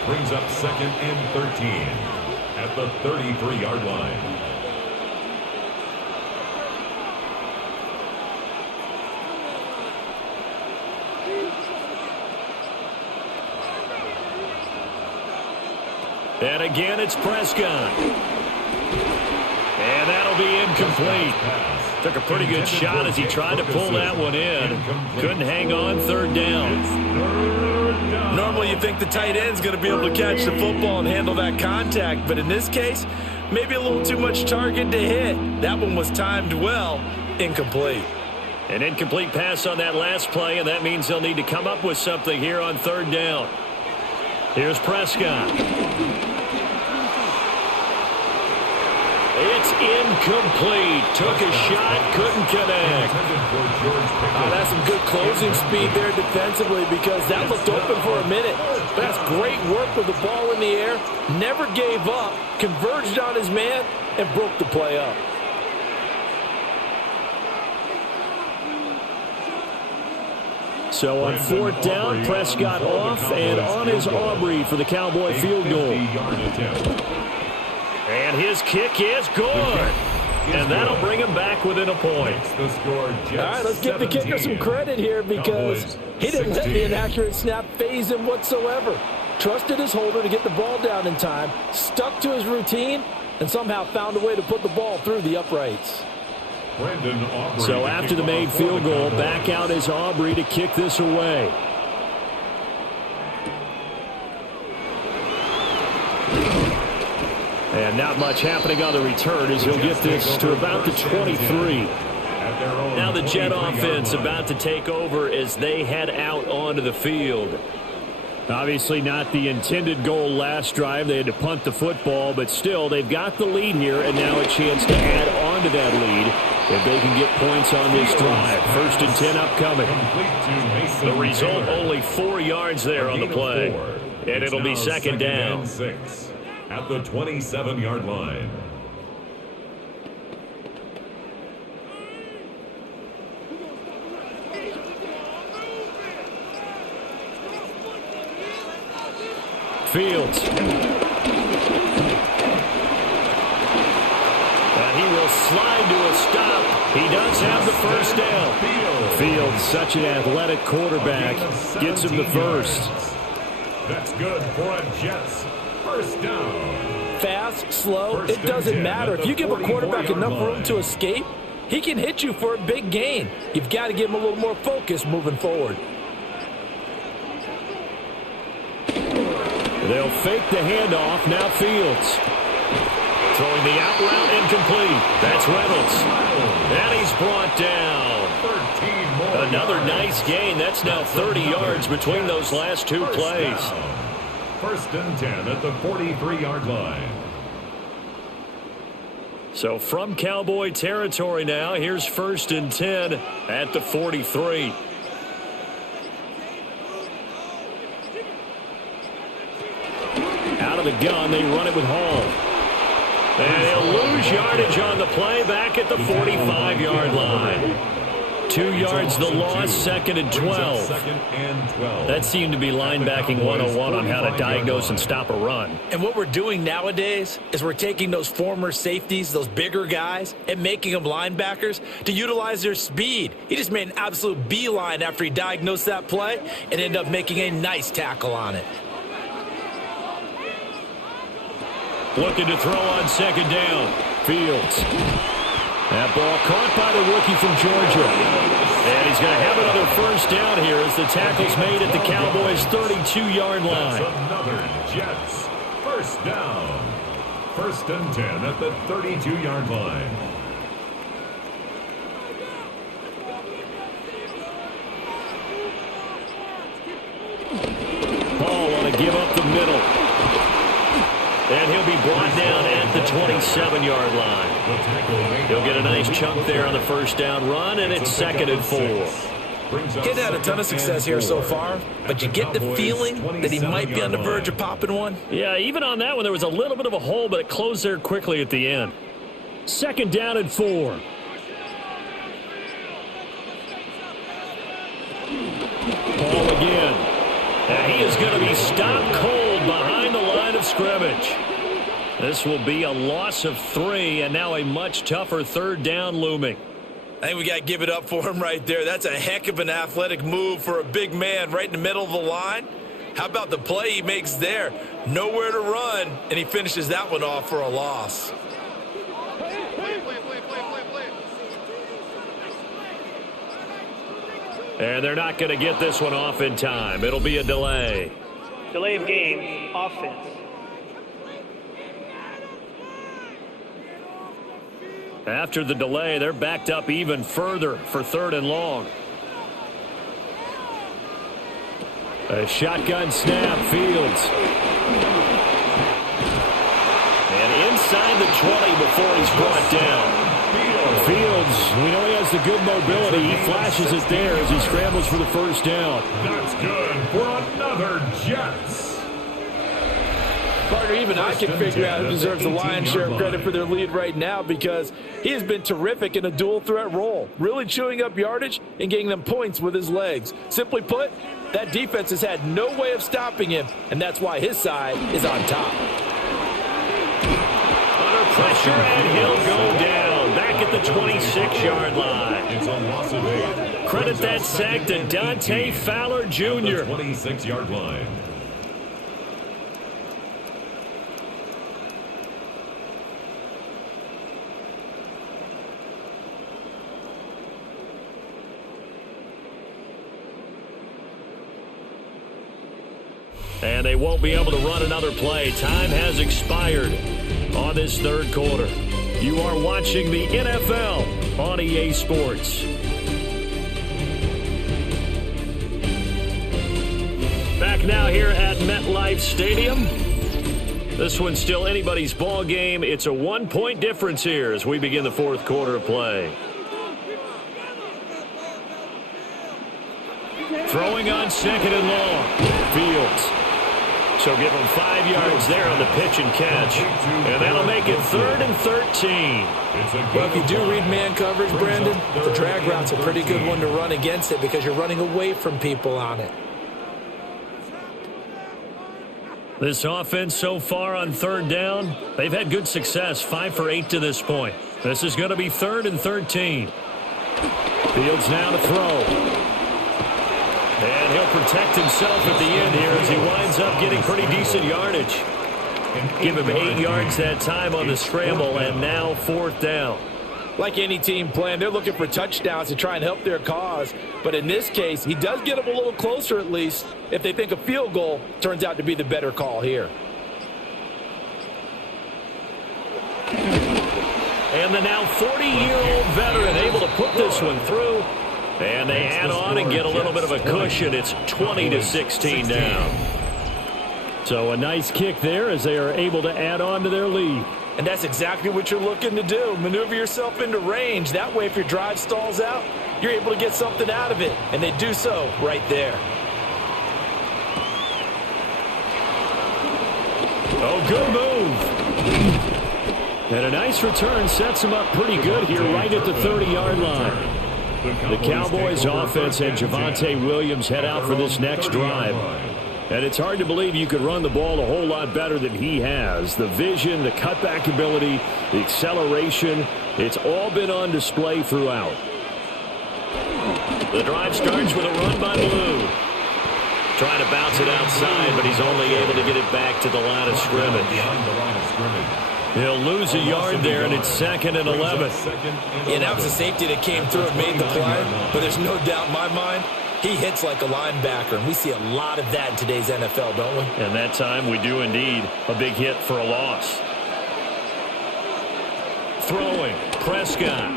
Brings up 2nd and 13 at the 33-yard line. And again, it's Prescott. And that'll be incomplete. Took a pretty good shot as he tried to pull that one in. Couldn't hang on. 3rd down. Normally you think the tight end's going to be able to catch the football and handle that contact, but in this case, maybe a little too much target to hit. That one was timed well. Incomplete. An incomplete pass on that last play, and that means they'll need to come up with something here on 3rd down. Here's Prescott. It's incomplete. Took a shot, couldn't connect. That's some good closing speed there defensively because that looked open for a minute. But that's great work with the ball in the air. Never gave up, converged on his man, and broke the play up. So on 4th down, Prescott off, and on is Aubrey for the Cowboy field goal. And his kick is good. And that'll bring him back within a point. All right, let's give the kicker some credit here because he didn't let the inaccurate snap phase him whatsoever. Trusted his holder to get the ball down in time, stuck to his routine, and somehow found a way to put the ball through the uprights. So after the made field goal, back out is Aubrey to kick this away. And not much happening on the return as he'll get this to about the 23. Now the Jet offense about to take over as they head out onto the field. Obviously not the intended goal last drive. They had to punt the football, but still they've got the lead here and now a chance to add on to that lead if they can get points on this drive. 1st and 10 upcoming. The result, only 4 yards there on the play. And it'll be 2nd down. 6 at the 27-yard line. Fields. And he will slide to a stop. He does have the 1st down. Fields, such an athletic quarterback, gets him the 1st. That's good for a Jets 1st down. Fast, slow, it doesn't matter. If you give a quarterback enough room to escape, he can hit you for a big gain. You've got to give him a little more focus moving forward. They'll fake the handoff. Now Fields. Throwing the out route incomplete. That's Reynolds. And he's brought down. Another nice gain. That's now 30 yards between those last 2 plays. 1st and 10 at the 43-yard line. So from Cowboy territory now, here's 1st and 10 at the 43. Out of the gun, they run it with Hall. And he'll lose yardage on the play back at the 45-yard line. 2 yards the loss, 2nd and 12. That seemed to be linebacking 101 on how to diagnose and stop a run. And what we're doing nowadays is we're taking those former safeties, those bigger guys, and making them linebackers to utilize their speed. He just made an absolute beeline after he diagnosed that play and ended up making a nice tackle on it. Looking to throw on 2nd down. Fields. That ball caught by the rookie from Georgia. And he's going to have another 1st down here as the tackle's made at the Cowboys' 32-yard line. Another Jets 1st down. 1st and 10 at the 32-yard line. Hall want to give up the middle. And he'll be brought down at the 27-yard line. He'll get a nice chunk there on the 1st down run, and it's 2nd and 4. Getting had a ton of success here so far, but you get the feeling that he might be on the verge of popping one. Yeah, even on that one, there was a little bit of a hole, but it closed there quickly at the end. 2nd down and 4. Ball again. And he is going to be stopped cold behind the line of scrimmage. This will be a loss of 3, and now a much tougher 3rd down looming. I think we got to give it up for him right there. That's a heck of an athletic move for a big man right in the middle of the line. How about the play he makes there? Nowhere to run, and he finishes that one off for a loss. And they're not going to get this one off in time. It'll be a delay. Delay of game, offense. After the delay, they're backed up even further for 3rd and long. A shotgun snap, Fields. And inside the 20 before he's brought down. Fields, we know he has the good mobility. He flashes it there as he scrambles for the 1st down. That's good for another Jets. Partner, even I can figure out who deserves the lion's share of credit for their lead right now because he has been terrific in a dual threat role, really chewing up yardage and getting them points with his legs. Simply put, that defense has had no way of stopping him, and that's why his side is on top. Under pressure, and he'll go down back at the 26-yard line. It's a loss of 8. Credit that sack to Dante Fowler Jr. 26-yard line. And they won't be able to run another play. Time has expired on this 3rd quarter. You are watching the NFL on EA Sports. Back now here at MetLife Stadium. This one's still anybody's ball game. It's a 1-point difference here as we begin the 4th quarter of play. Throwing on 2nd and long. Fields. So give him 5 yards there on the pitch and catch. And that'll make it 3rd and 13. Well, if you do read man coverage, Brandon, the drag route's a pretty good one to run against it because you're running away from people on it. This offense so far on 3rd down, they've had good success, 5 for 8 to this point. This is going to be 3rd and 13. Fields now to throw. And he'll protect himself at the end here as he winds up getting pretty decent yardage. Give him 8 yards that time on the scramble, and now 4th down. Like any team playing, they're looking for touchdowns to try and help their cause. But in this case, he does get them a little closer at least if they think a field goal turns out to be the better call here. And the now 40-year-old veteran able to put this one through. And they add on and get a little bit of a cushion. It's 20-16 now. So a nice kick there as they are able to add on to their lead. And that's exactly what you're looking to do. Maneuver yourself into range. That way, if your drive stalls out, you're able to get something out of it. And they do so right there. Oh, good move. And a nice return sets him up pretty good here right at the 30-yard line. The Cowboys offense and Javonte Williams head out for this next drive. And it's hard to believe you could run the ball a whole lot better than he has. The vision, the cutback ability, the acceleration, it's all been on display throughout. The drive starts with a run by Blue. Trying to bounce it outside, but he's only able to get it back to the line of scrimmage. He'll lose a yard there, and it's 2nd and 11. Yeah, that was a safety that came through and made the play, but there's no doubt in my mind, he hits like a linebacker, and we see a lot of that in today's NFL, don't we? And that time we do indeed. A big hit for a loss. Throwing, Prescott.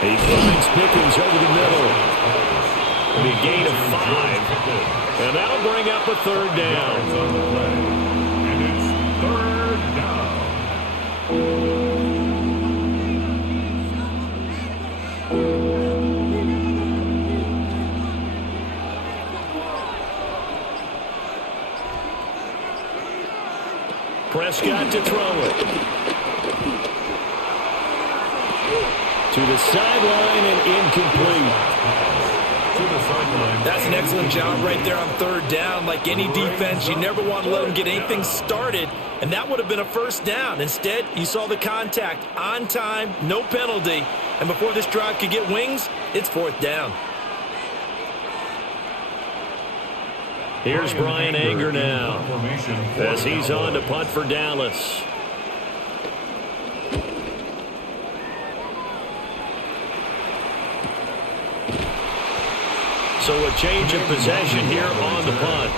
He finds Pickens over the middle. A gain of 5. And that'll bring up a 3rd down. And it's 3rd down. Prescott to throw it. To the sideline and incomplete. That's an excellent job right there on 3rd down. Like any defense, you never want to let them get anything started, and that would have been a 1st down. Instead, you saw the contact on time, no penalty, and before this drive could get wings, it's 4th down. Here's Brian Anger now as he's on to punt for Dallas. So a change of possession here on the punt.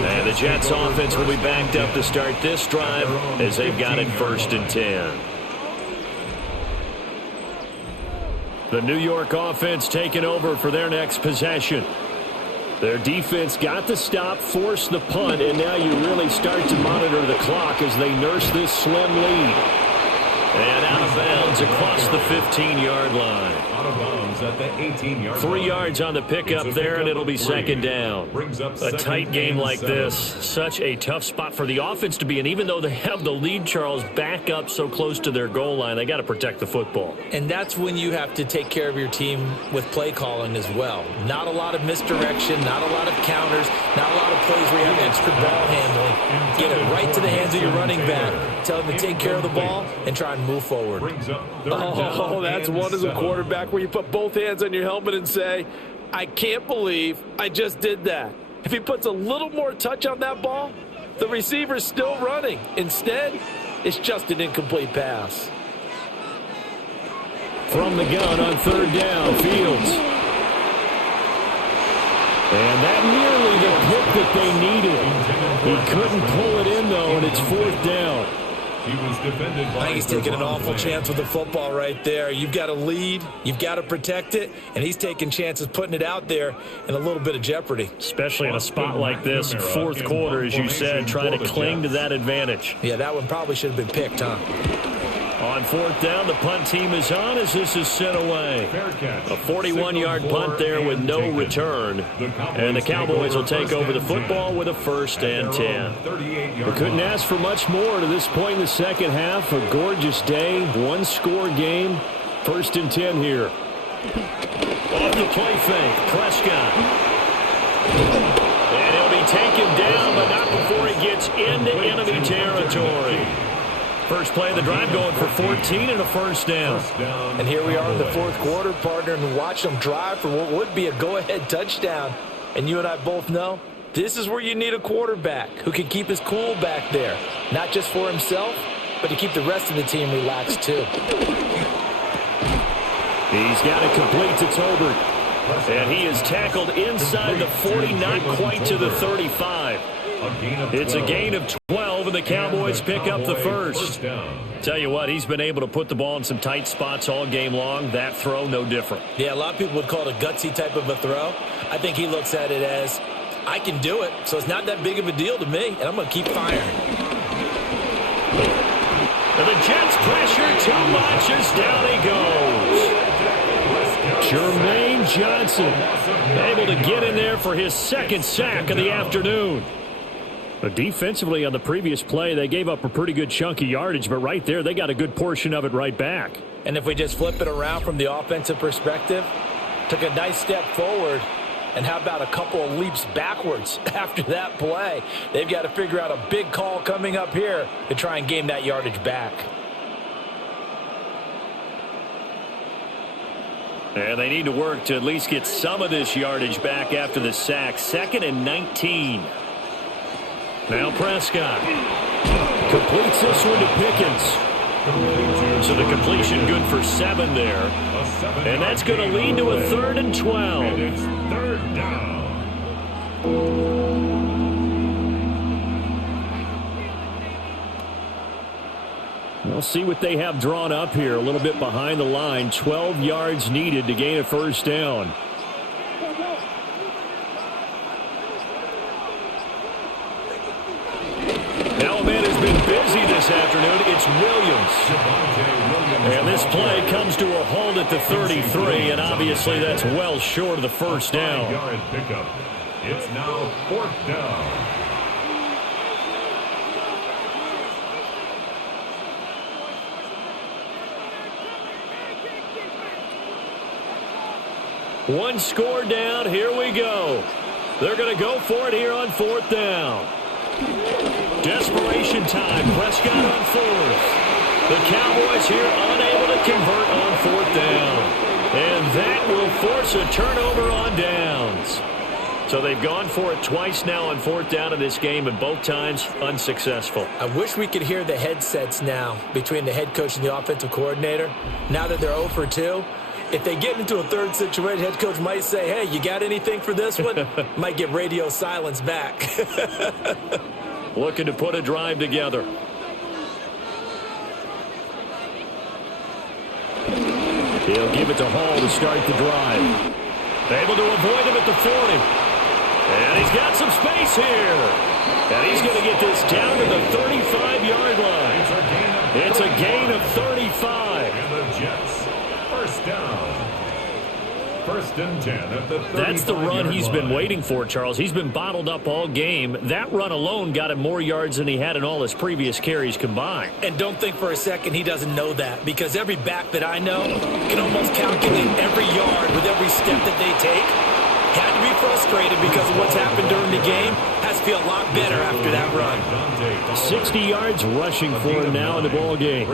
And the Jets offense will be backed up to start this drive as they've got it 1st and 10. The New York offense taking over for their next possession. Their defense got the stop, forced the punt, and now you really start to monitor the clock as they nurse this slim lead. And out of bounds across the 15-yard line. Out of bounds at the 18-yard line. 3 yards on the pickup there, and it'll be 2nd down. A tight game like this, such a tough spot for the offense to be in. Even though they have the lead, Charles, back up so close to their goal line, they got to protect the football. And that's when you have to take care of your team with play calling as well. Not a lot of misdirection, not a lot of counters, not a lot of plays where you have extra ball handling. Get it right to the hands of your running back. Tell them to take care of the ball and try and move forward. Oh, that's one as a quarterback where you put both hands on your helmet and say, I can't believe I just did that. If he puts a little more touch on that ball, the receiver's still running. Instead, it's just an incomplete pass. From the gun on 3rd down, Fields. And that nearly the pick that they needed. He couldn't pull it in, though, and it's 4th down. He was defended by I think he's taking an awful chance with the football right there. You've got to lead, you've got to protect it, and he's taking chances putting it out there in a little bit of jeopardy. Especially in a spot like this, 4th quarter, as you said, trying to cling to that advantage. Yeah, that one probably should have been picked, huh? On 4th down, the punt team is on as this is sent away. A 41-yard punt there with no return. And the Cowboys will take over the football with a 1st and 10. We couldn't ask for much more to this point in the second half. A gorgeous day, one-score game. 1st and 10 here. Off the play fake, Prescott. And he'll be taken down, but not before he gets into enemy territory. First play of the drive going for 14 and a 1st down. And here we are in the 4th quarter, partner, and watch them drive for what would be a go-ahead touchdown. And you and I both know this is where you need a quarterback who can keep his cool back there. Not just for himself, but to keep the rest of the team relaxed too. He's got it complete to Tolbert. And he is tackled inside the 40, not quite to the 35. It's a gain of 12, and the Cowboys pick up the 1st. Tell you what, he's been able to put the ball in some tight spots all game long. That throw, no different. Yeah, a lot of people would call it a gutsy type of a throw. I think he looks at it as, I can do it, so it's not that big of a deal to me, and I'm going to keep firing. And the Jets pressure too much as down he goes. Jermaine Johnson able to get in there for his 2nd sack of the afternoon. But defensively on the previous play, they gave up a pretty good chunk of yardage, but right there, they got a good portion of it right back. And if we just flip it around from the offensive perspective, Took a nice step forward. And how about a couple of leaps backwards after that play? They've got to figure out a big call coming up here to try and gain that yardage back. And they need to work to at least get some of this yardage back after the sack. 2nd and 19. Now Prescott completes this one to Pickens. So the completion good for 7 there. And that's going to lead to a 3rd and 12. And it's 3rd down. We'll see what they have drawn up here. A little bit behind the line. 12 yards needed to gain a 1st down. Now a man has been busy this afternoon. It's Williams. And this play comes to a halt at the 33, and obviously that's well short of the 1st down. 5-yard pickup. It's now 4th down. One score down. Here we go. They're going to go for it here on 4th down. Desperation time. Prescott on 4th. The Cowboys here unable to convert on 4th down. And that will force a turnover on downs. So they've gone for it twice now on 4th down in this game, and both times unsuccessful. I wish we could hear the headsets now between the head coach and the offensive coordinator. Now that they're 0 for 2, if they get into a 3rd situation, head coach might say, hey, you got anything for this one? Might get radio silence back. Looking to put a drive together. He'll give it to Hall to start the drive. Able to avoid him at the 40. And he's got some space here. And he's going to get this down to the 35-yard line. It's a gain of 35. And the Jets, 1st down. 1st and 10 at the 35-yard line. That's the run he's been waiting for, Charles. He's been bottled up all game. That run alone got him more yards than he had in all his previous carries combined. And don't think for a second he doesn't know that, because every back that I know can almost calculate every yard with every step that they take. Had to be frustrated because of what's happened during the game. Has to feel a lot better after that run. 60 yards rushing for him now in the ball game.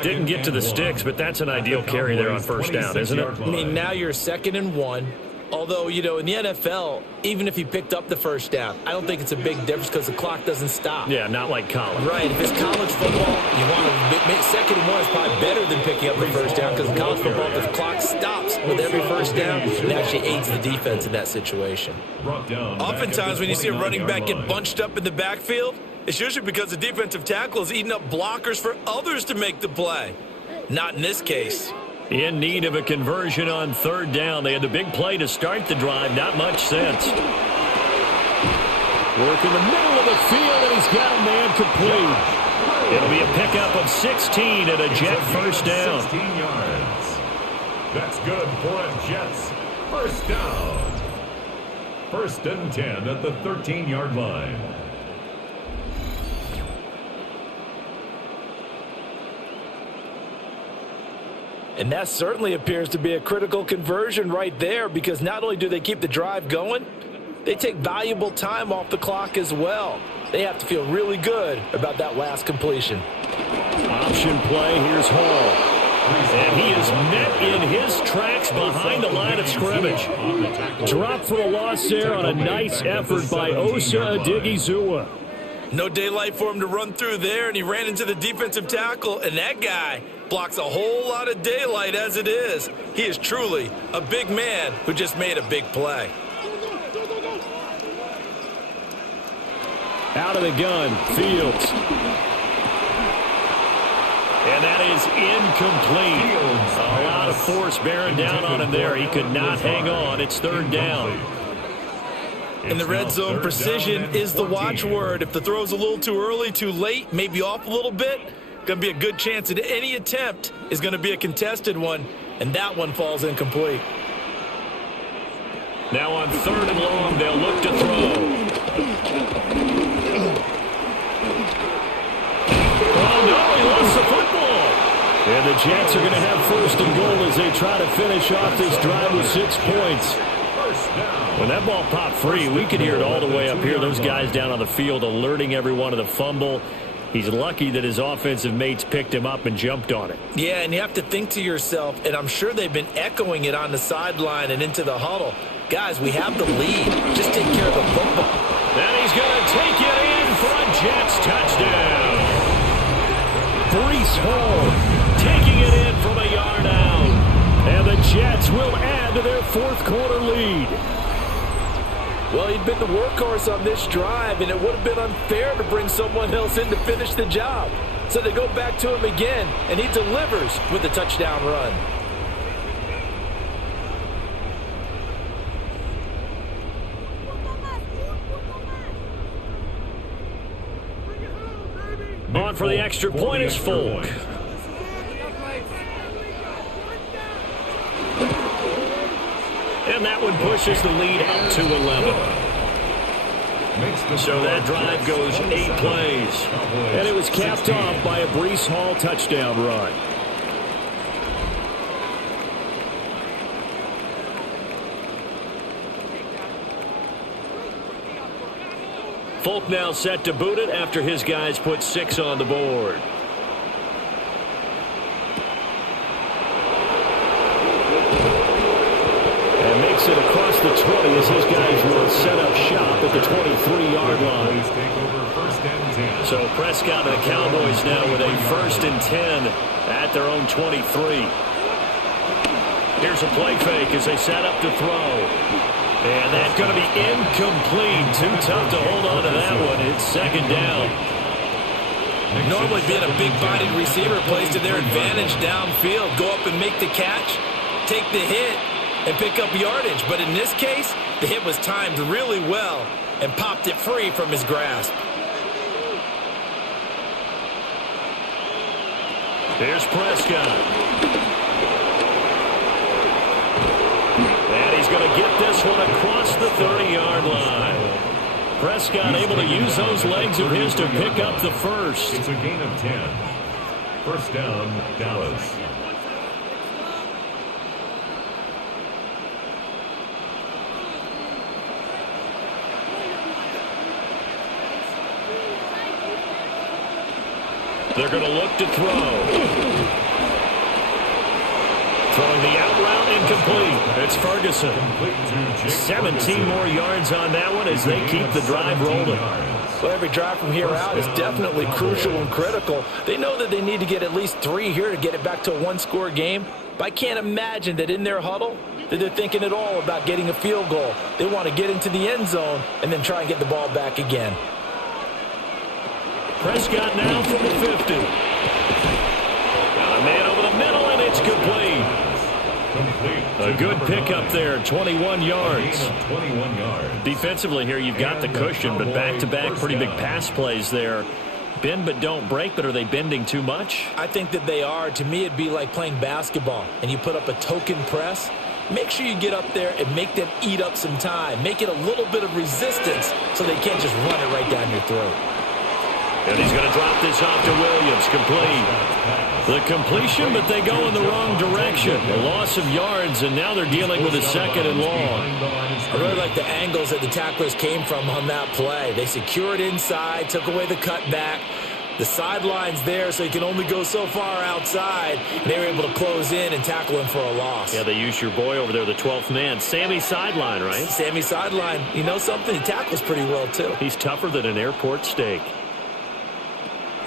Didn't get to the sticks, but that's an ideal carry there on 1st down, isn't it? I mean, now you're 2nd and 1. Although, you know, in the NFL, even if he picked up the 1st down, I don't think it's a big difference because the clock doesn't stop. Yeah, not like college. Right. If it's college football, you want to make 2nd and 1 is probably better than picking up the 1st down, because in college football, if the clock stops with every 1st down, it actually aids the defense in that situation. Oftentimes when you see a running back get bunched up in the backfield, it's usually because the defensive tackle is eating up blockers for others to make the play. Not in this case. In need of a conversion on 3rd down. They had the big play to start the drive. Not much sense. Work in the middle of the field, and he's got a man complete. It'll be a pickup of 16 and a Jet 1st down. 16 yards. That's good for a Jets 1st down. 1st and 10 at the 13-yard line. And that certainly appears to be a critical conversion right there, because not only do they keep the drive going, they take valuable time off the clock as well. They have to feel really good about that last completion. Option play. Here's Hall. And he is met in his tracks behind the line of scrimmage. Drop for a loss there on a nice effort by Osa Odighizuwa. No daylight for him to run through there, and he ran into the defensive tackle, and that guy blocks a whole lot of daylight as it is. He is truly a big man who just made a big play. Out of the gun, Fields. And that is incomplete. A lot of force bearing down on him there. He could not hang on. It's 3rd down. In the red zone, precision is the watchword. If the throw's a little too early, too late, maybe off a little bit, going to be a good chance that any attempt is going to be a contested one, and that one falls incomplete. Now on 3rd and long, they'll look to throw. Oh, no, he lost the football. And the Jets are going to have first and goal as they try to finish off this drive with 6 points. When that ball popped free, we could hear it all the way up here. Those guys down on the field alerting everyone of the fumble. He's lucky that his offensive mates picked him up and jumped on it. Yeah, and you have to think to yourself, and I'm sure they've been echoing it on the sideline and into the huddle. Guys, we have the lead. Just take care of the football. And he's going to take it in for a Jets touchdown. Breece Hall taking it in from a yard out. And the Jets will add to their 4th quarter lead. Well, he'd been the workhorse on this drive, and it would have been unfair to bring someone else in to finish the job. So they go back to him again, and he delivers with a touchdown run. On for the extra point is Folk. And that one pushes the lead up to 11. So that drive goes 8 plays. And it was capped off by a Breece Hall touchdown run. Folk now set to boot it after his guys put 6 on the board. And makes it across the 20 as his guys will set up shop at the 23-yard line. So Prescott and the Cowboys now with a 1st and 10 at their own 23. Here's a play fake as they set up to throw. And that's going to be incomplete. Too tough to hold on to that one. It's 2nd down. Normally being a big-bodied receiver plays to their advantage downfield. Go up and make the catch, take the hit, and pick up yardage. But in this case, the hit was timed really well and popped it free from his grasp. There's Prescott. And he's going to get this one across the 30-yard line. Prescott able to use those legs of his to pick up the first. It's a gain of 10. 1st down, Dallas. They're going to look to throw. Throwing the out route incomplete. It's Ferguson. 17 more yards on that one as they keep the drive rolling. Well, every drive from here out is definitely crucial and critical. They know that they need to get at least 3 here to get it back to a 1-score game. But I can't imagine that in their huddle that they're thinking at all about getting a field goal. They want to get into the end zone and then try and get the ball back again. Prescott now from the 50. Got a man over the middle, and it's complete. A good pickup there, 21 yards. 21 yards. Defensively here, you've got the cushion, but back-to-back pretty big pass plays there. Bend but don't break, but are they bending too much? I think that they are. To me, it'd be like playing basketball, and you put up a token press. Make sure you get up there and make them eat up some time. Make it a little bit of resistance so they can't just run it right down your throat. And he's going to drop this off to Williams. Complete. The completion, but they go in the wrong direction. A loss of yards, and now they're dealing with a 2nd and long. I really like the angles that the tacklers came from on that play. They secured inside, took away the cutback. The sideline's there, so he can only go so far outside. And they were able to close in and tackle him for a loss. Yeah, they used your boy over there, the 12th man. Sammy Sideline, right? Sammy Sideline. You know something? He tackles pretty well, too. He's tougher than an airport steak.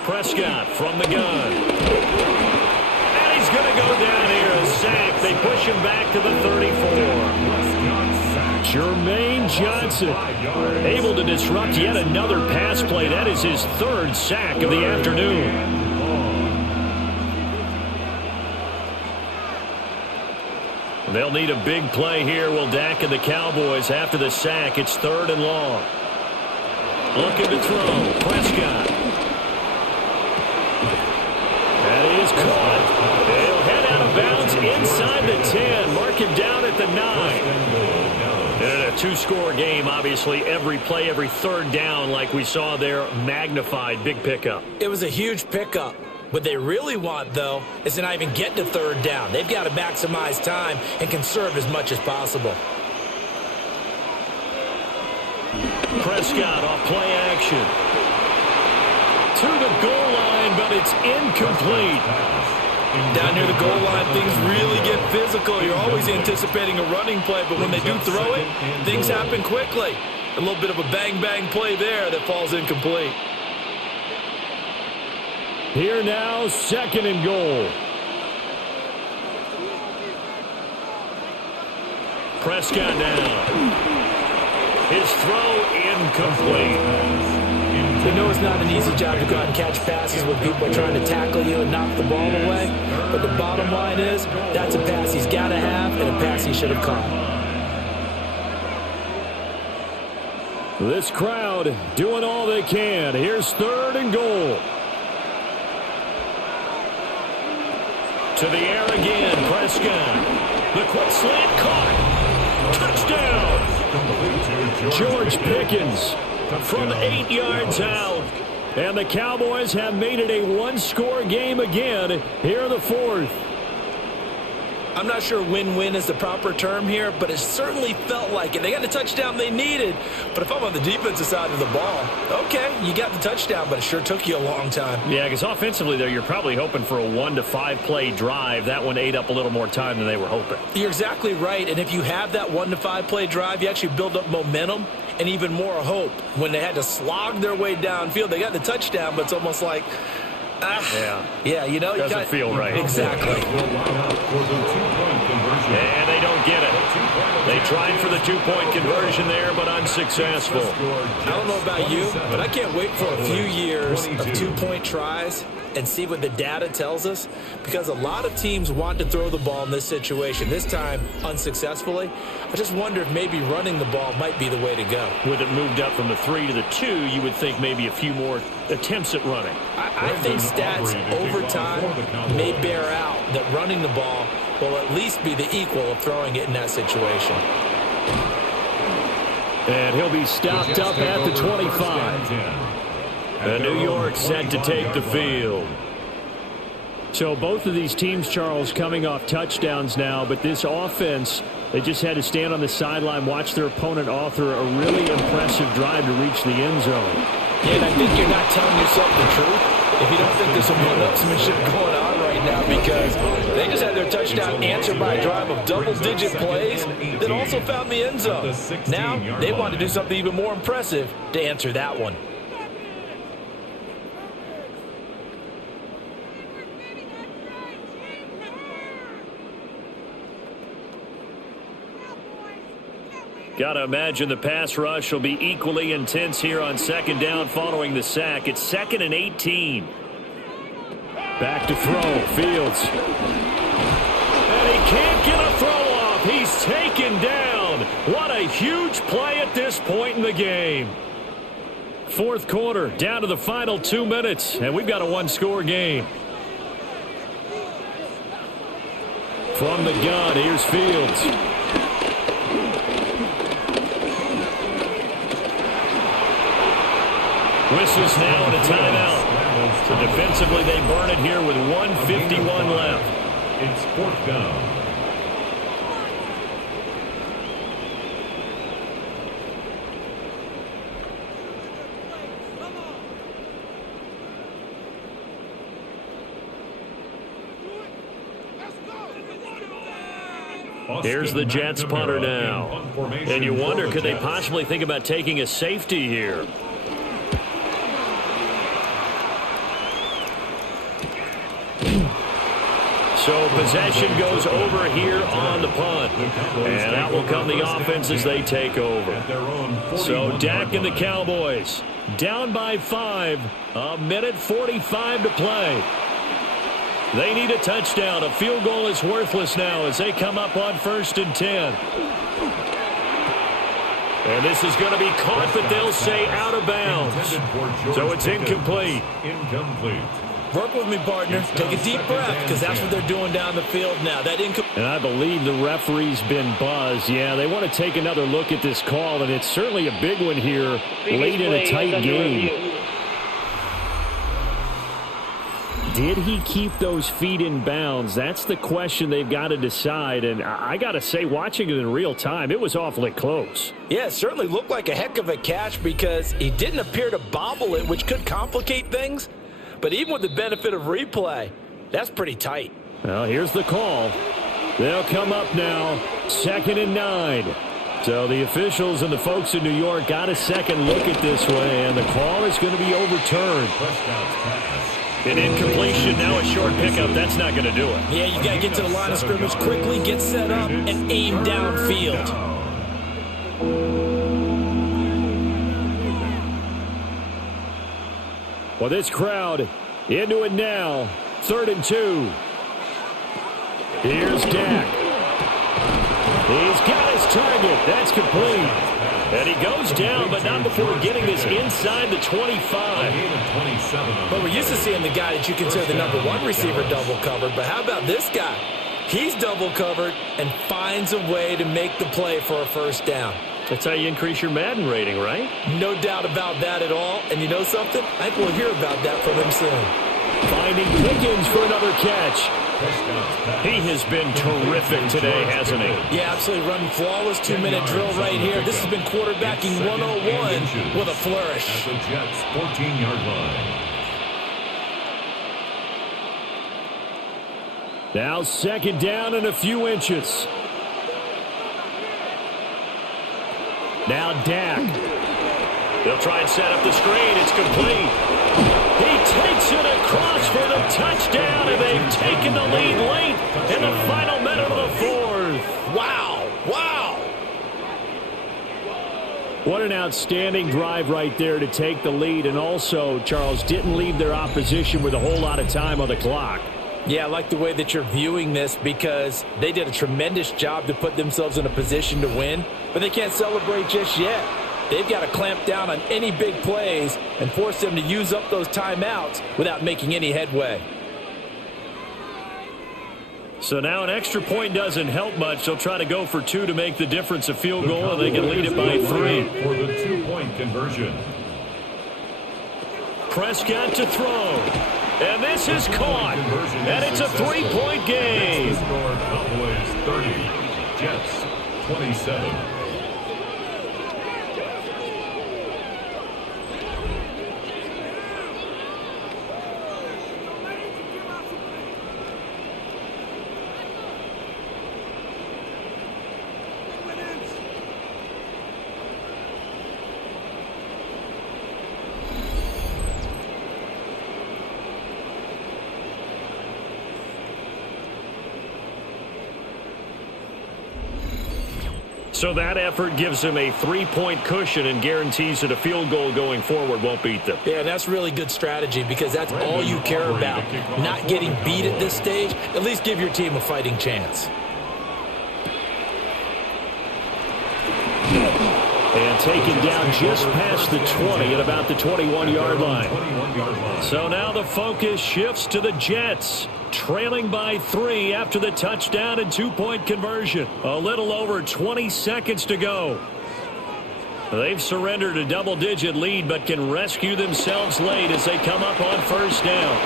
Prescott from the gun. And he's going to go down here, a sack. They push him back to the 34. Jermaine Johnson able to disrupt yet another pass play. That is his 3rd sack of the afternoon. They'll need a big play here. Will Dak and the Cowboys after the sack. It's 3rd and long. Looking to throw. Prescott. That is caught. They'll head out of bounds inside the 10. Mark him down at the 9. And in a 2-score game, obviously, every play, every 3rd down, like we saw there, magnified. Big pickup. It was a huge pickup. What they really want, though, is to not even get to third down. They've got to maximize time and conserve as much as possible. Prescott off play action. To the goal line, but it's incomplete. Down near the goal line, things really get physical. You're always anticipating a running play, but when they do throw it, things happen quickly. A little bit of a bang-bang play there that falls incomplete. Here now, 2nd and goal. Prescott now. His throw incomplete. We know it's not an easy job to go out and catch passes when people are trying to tackle you and knock the ball away. But the bottom line is, that's a pass he's got to have and a pass he should have caught. This crowd doing all they can. Here's 3rd and goal. To the air again, Prescott. The quick slant caught. Touchdown. George Pickens from 8 yards out. And the Cowboys have made it a one-score game again here in the 4th. I'm not sure win-win is the proper term here, but it certainly felt like it. They got the touchdown they needed, but if I'm on the defensive side of the ball, okay, you got the touchdown, but it sure took you a long time. Yeah, because offensively, though, you're probably hoping for a 1 to 5 play drive. That one ate up a little more time than they were hoping. You're exactly right, and if you have that 1 to 5 play drive, you actually build up momentum and even more hope. When they had to slog their way downfield, they got the touchdown, but it's almost like, yeah, you know, doesn't feel right. Exactly. And they don't get it. They tried for the 2-point conversion there, but unsuccessful. I don't know about you, but I can't wait for a few years of 2-point tries and see what the data tells us, because a lot of teams want to throw the ball in this situation, this time unsuccessfully. I just wonder if maybe running the ball might be the way to go. With it moved up from the 3 to the 2, you would think maybe a few more attempts at running. I think stats over time may bear out that running the ball will at least be the equal of throwing it in that situation. And he'll be stopped up at the 25. And New York set to take the field. So both of these teams, Charles, coming off touchdowns now, but this offense, they just had to stand on the sideline, watch their opponent author a really impressive drive to reach the end zone. Yeah, and I think you're not telling yourself the truth if you don't think there's some one-upsmanship going on right now, because they just had their touchdown answered by a drive of double-digit plays that also found the end zone. Now they want to do something even more impressive to answer that one. Got to imagine the pass rush will be equally intense here on 2nd down following the sack. It's 2nd and 18. Back to throw, Fields. And he can't get a throw off. He's taken down. What a huge play at this point in the game. 4th quarter, down to the final 2 minutes, and we've got a one-score game. From the gun, here's Fields. Whistles now and a timeout. So defensively, they burn it here with 1:51 left. It's 4th down. Here's the Jets punter now. And you wonder, could they possibly think about taking a safety here? So possession goes over here on the punt. And out will come the offense as they take over. So Dak and the Cowboys down by 5. A minute 45 to play. They need a touchdown. A field goal is worthless now as they come up on 1st and 10. And this is going to be caught, but they'll say out of bounds. So it's incomplete. Work with me, partner. Take a deep breath, because that's what they're doing down the field now. And I believe the referee's been buzzed. Yeah, they want to take another look at this call, and it's certainly a big one here late in a tight game. did he keep those feet in bounds? That's the question they've got to decide. And I got to say, watching it in real time, it was awfully close. Yeah, it certainly looked like a heck of a catch because he didn't appear to bobble it, which could complicate things. But even with the benefit of replay, that's pretty tight. Well, here's the call. They'll come up now, 2nd and 9. So the officials and the folks in New York got a second look at this one, and the call is going to be overturned. An incompletion, now a short pickup. That's not going to do it. Yeah, you got to get to the line of scrimmage quickly, get set up, and aim downfield. Well, this crowd into it now. 3rd and 2. Here's Dak. He's got his target. That's complete. And he goes down, but not before getting this inside the 25. But we're used to seeing the guy that you consider the #1 receiver double covered. But how about this guy? He's double covered and finds a way to make the play for a first down. That's how you increase your Madden rating, right? No doubt about that at all. And you know something? I think we'll hear about that from him soon. Finding Pickens for another catch. He has been terrific today, hasn't he? Yeah, absolutely. Running flawless 2-minute drill right here. This has been quarterbacking 101 with a flourish. At the Jets' 14-yard line. Now 2nd down and a few inches. Now Dak. They'll try and set up the screen. It's complete. He takes it across for the touchdown, and they've taken the lead late in the final minute of the 4th. Wow. Wow. What an outstanding drive right there to take the lead, and also, Charles, didn't leave their opposition with a whole lot of time on the clock. Yeah, I like the way that you're viewing this because they did a tremendous job to put themselves in a position to win, but they can't celebrate just yet. They've got to clamp down on any big plays and force them to use up those timeouts without making any headway. So now an extra point doesn't help much. They'll try to go for 2 to make the difference a field goal, and they can lead it by 3. For the 2-point conversion. Prescott to throw. And this is caught. And it's a 3-point game. Cowboys 30, Jets 27. So that effort gives him a 3-point cushion and guarantees that a field goal going forward won't beat them. Yeah, that's really good strategy because that's all you care about. Not getting beat at this stage. At least give your team a fighting chance. And taken down just past the 20 at about the 21-yard line. So now the focus shifts to the Jets, trailing by 3 after the touchdown and 2-point conversion. A little over 20 seconds to go. They've surrendered a double-digit lead but can rescue themselves late as they come up on first down.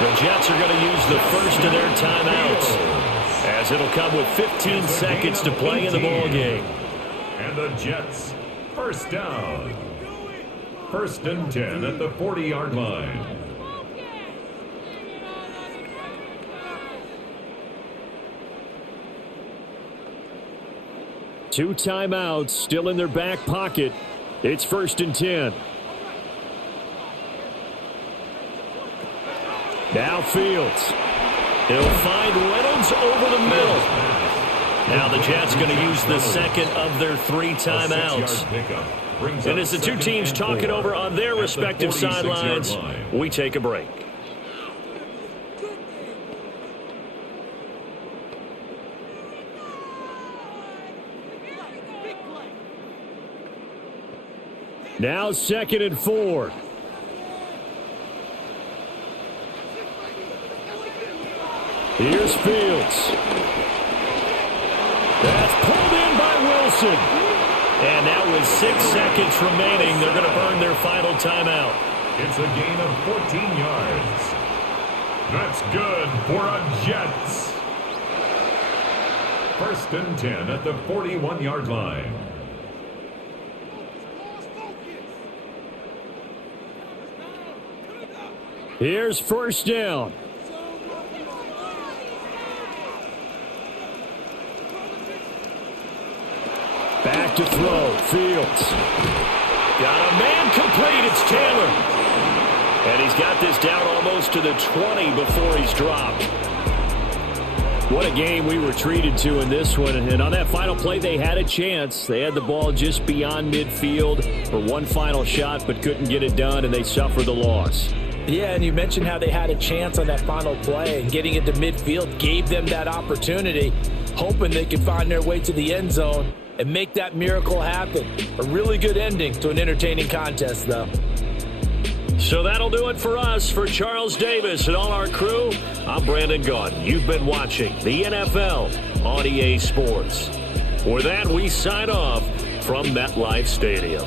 The Jets are going to use the first of their timeouts, as it'll come with 15 seconds to play in the ballgame. And the Jets, first down. 1st and 10 at the 40-yard line. Two timeouts still in their back pocket. It's 1st and 10. Now Fields. He'll find Reynolds over the middle. Now the Jets going to use the second of their 3 timeouts. And as the two teams talk it over on their respective sidelines, we take a break. Now 2nd and 4. Here's Fields. That's pulled in by Wilson. And now with 6 seconds remaining, they're going to burn their final timeout. It's a gain of 14 yards. That's good for a Jets. 1st and 10 at the 41-yard line. Here's 1st down. Back to throw. Fields. Got a man complete. It's Taylor. And he's got this down almost to the 20 before he's dropped. What a game we were treated to in this one. And on that final play, they had a chance. They had the ball just beyond midfield for one final shot, but couldn't get it done, and they suffered the loss. Yeah, and you mentioned how they had a chance on that final play, and getting it to midfield gave them that opportunity, hoping they could find their way to the end zone and make that miracle happen. A really good ending to an entertaining contest, though. So that'll do it for us. For Charles Davis and all our crew, I'm Brandon Gaudin. You've been watching the NFL on EA Sports. For that, we sign off from MetLife Stadium.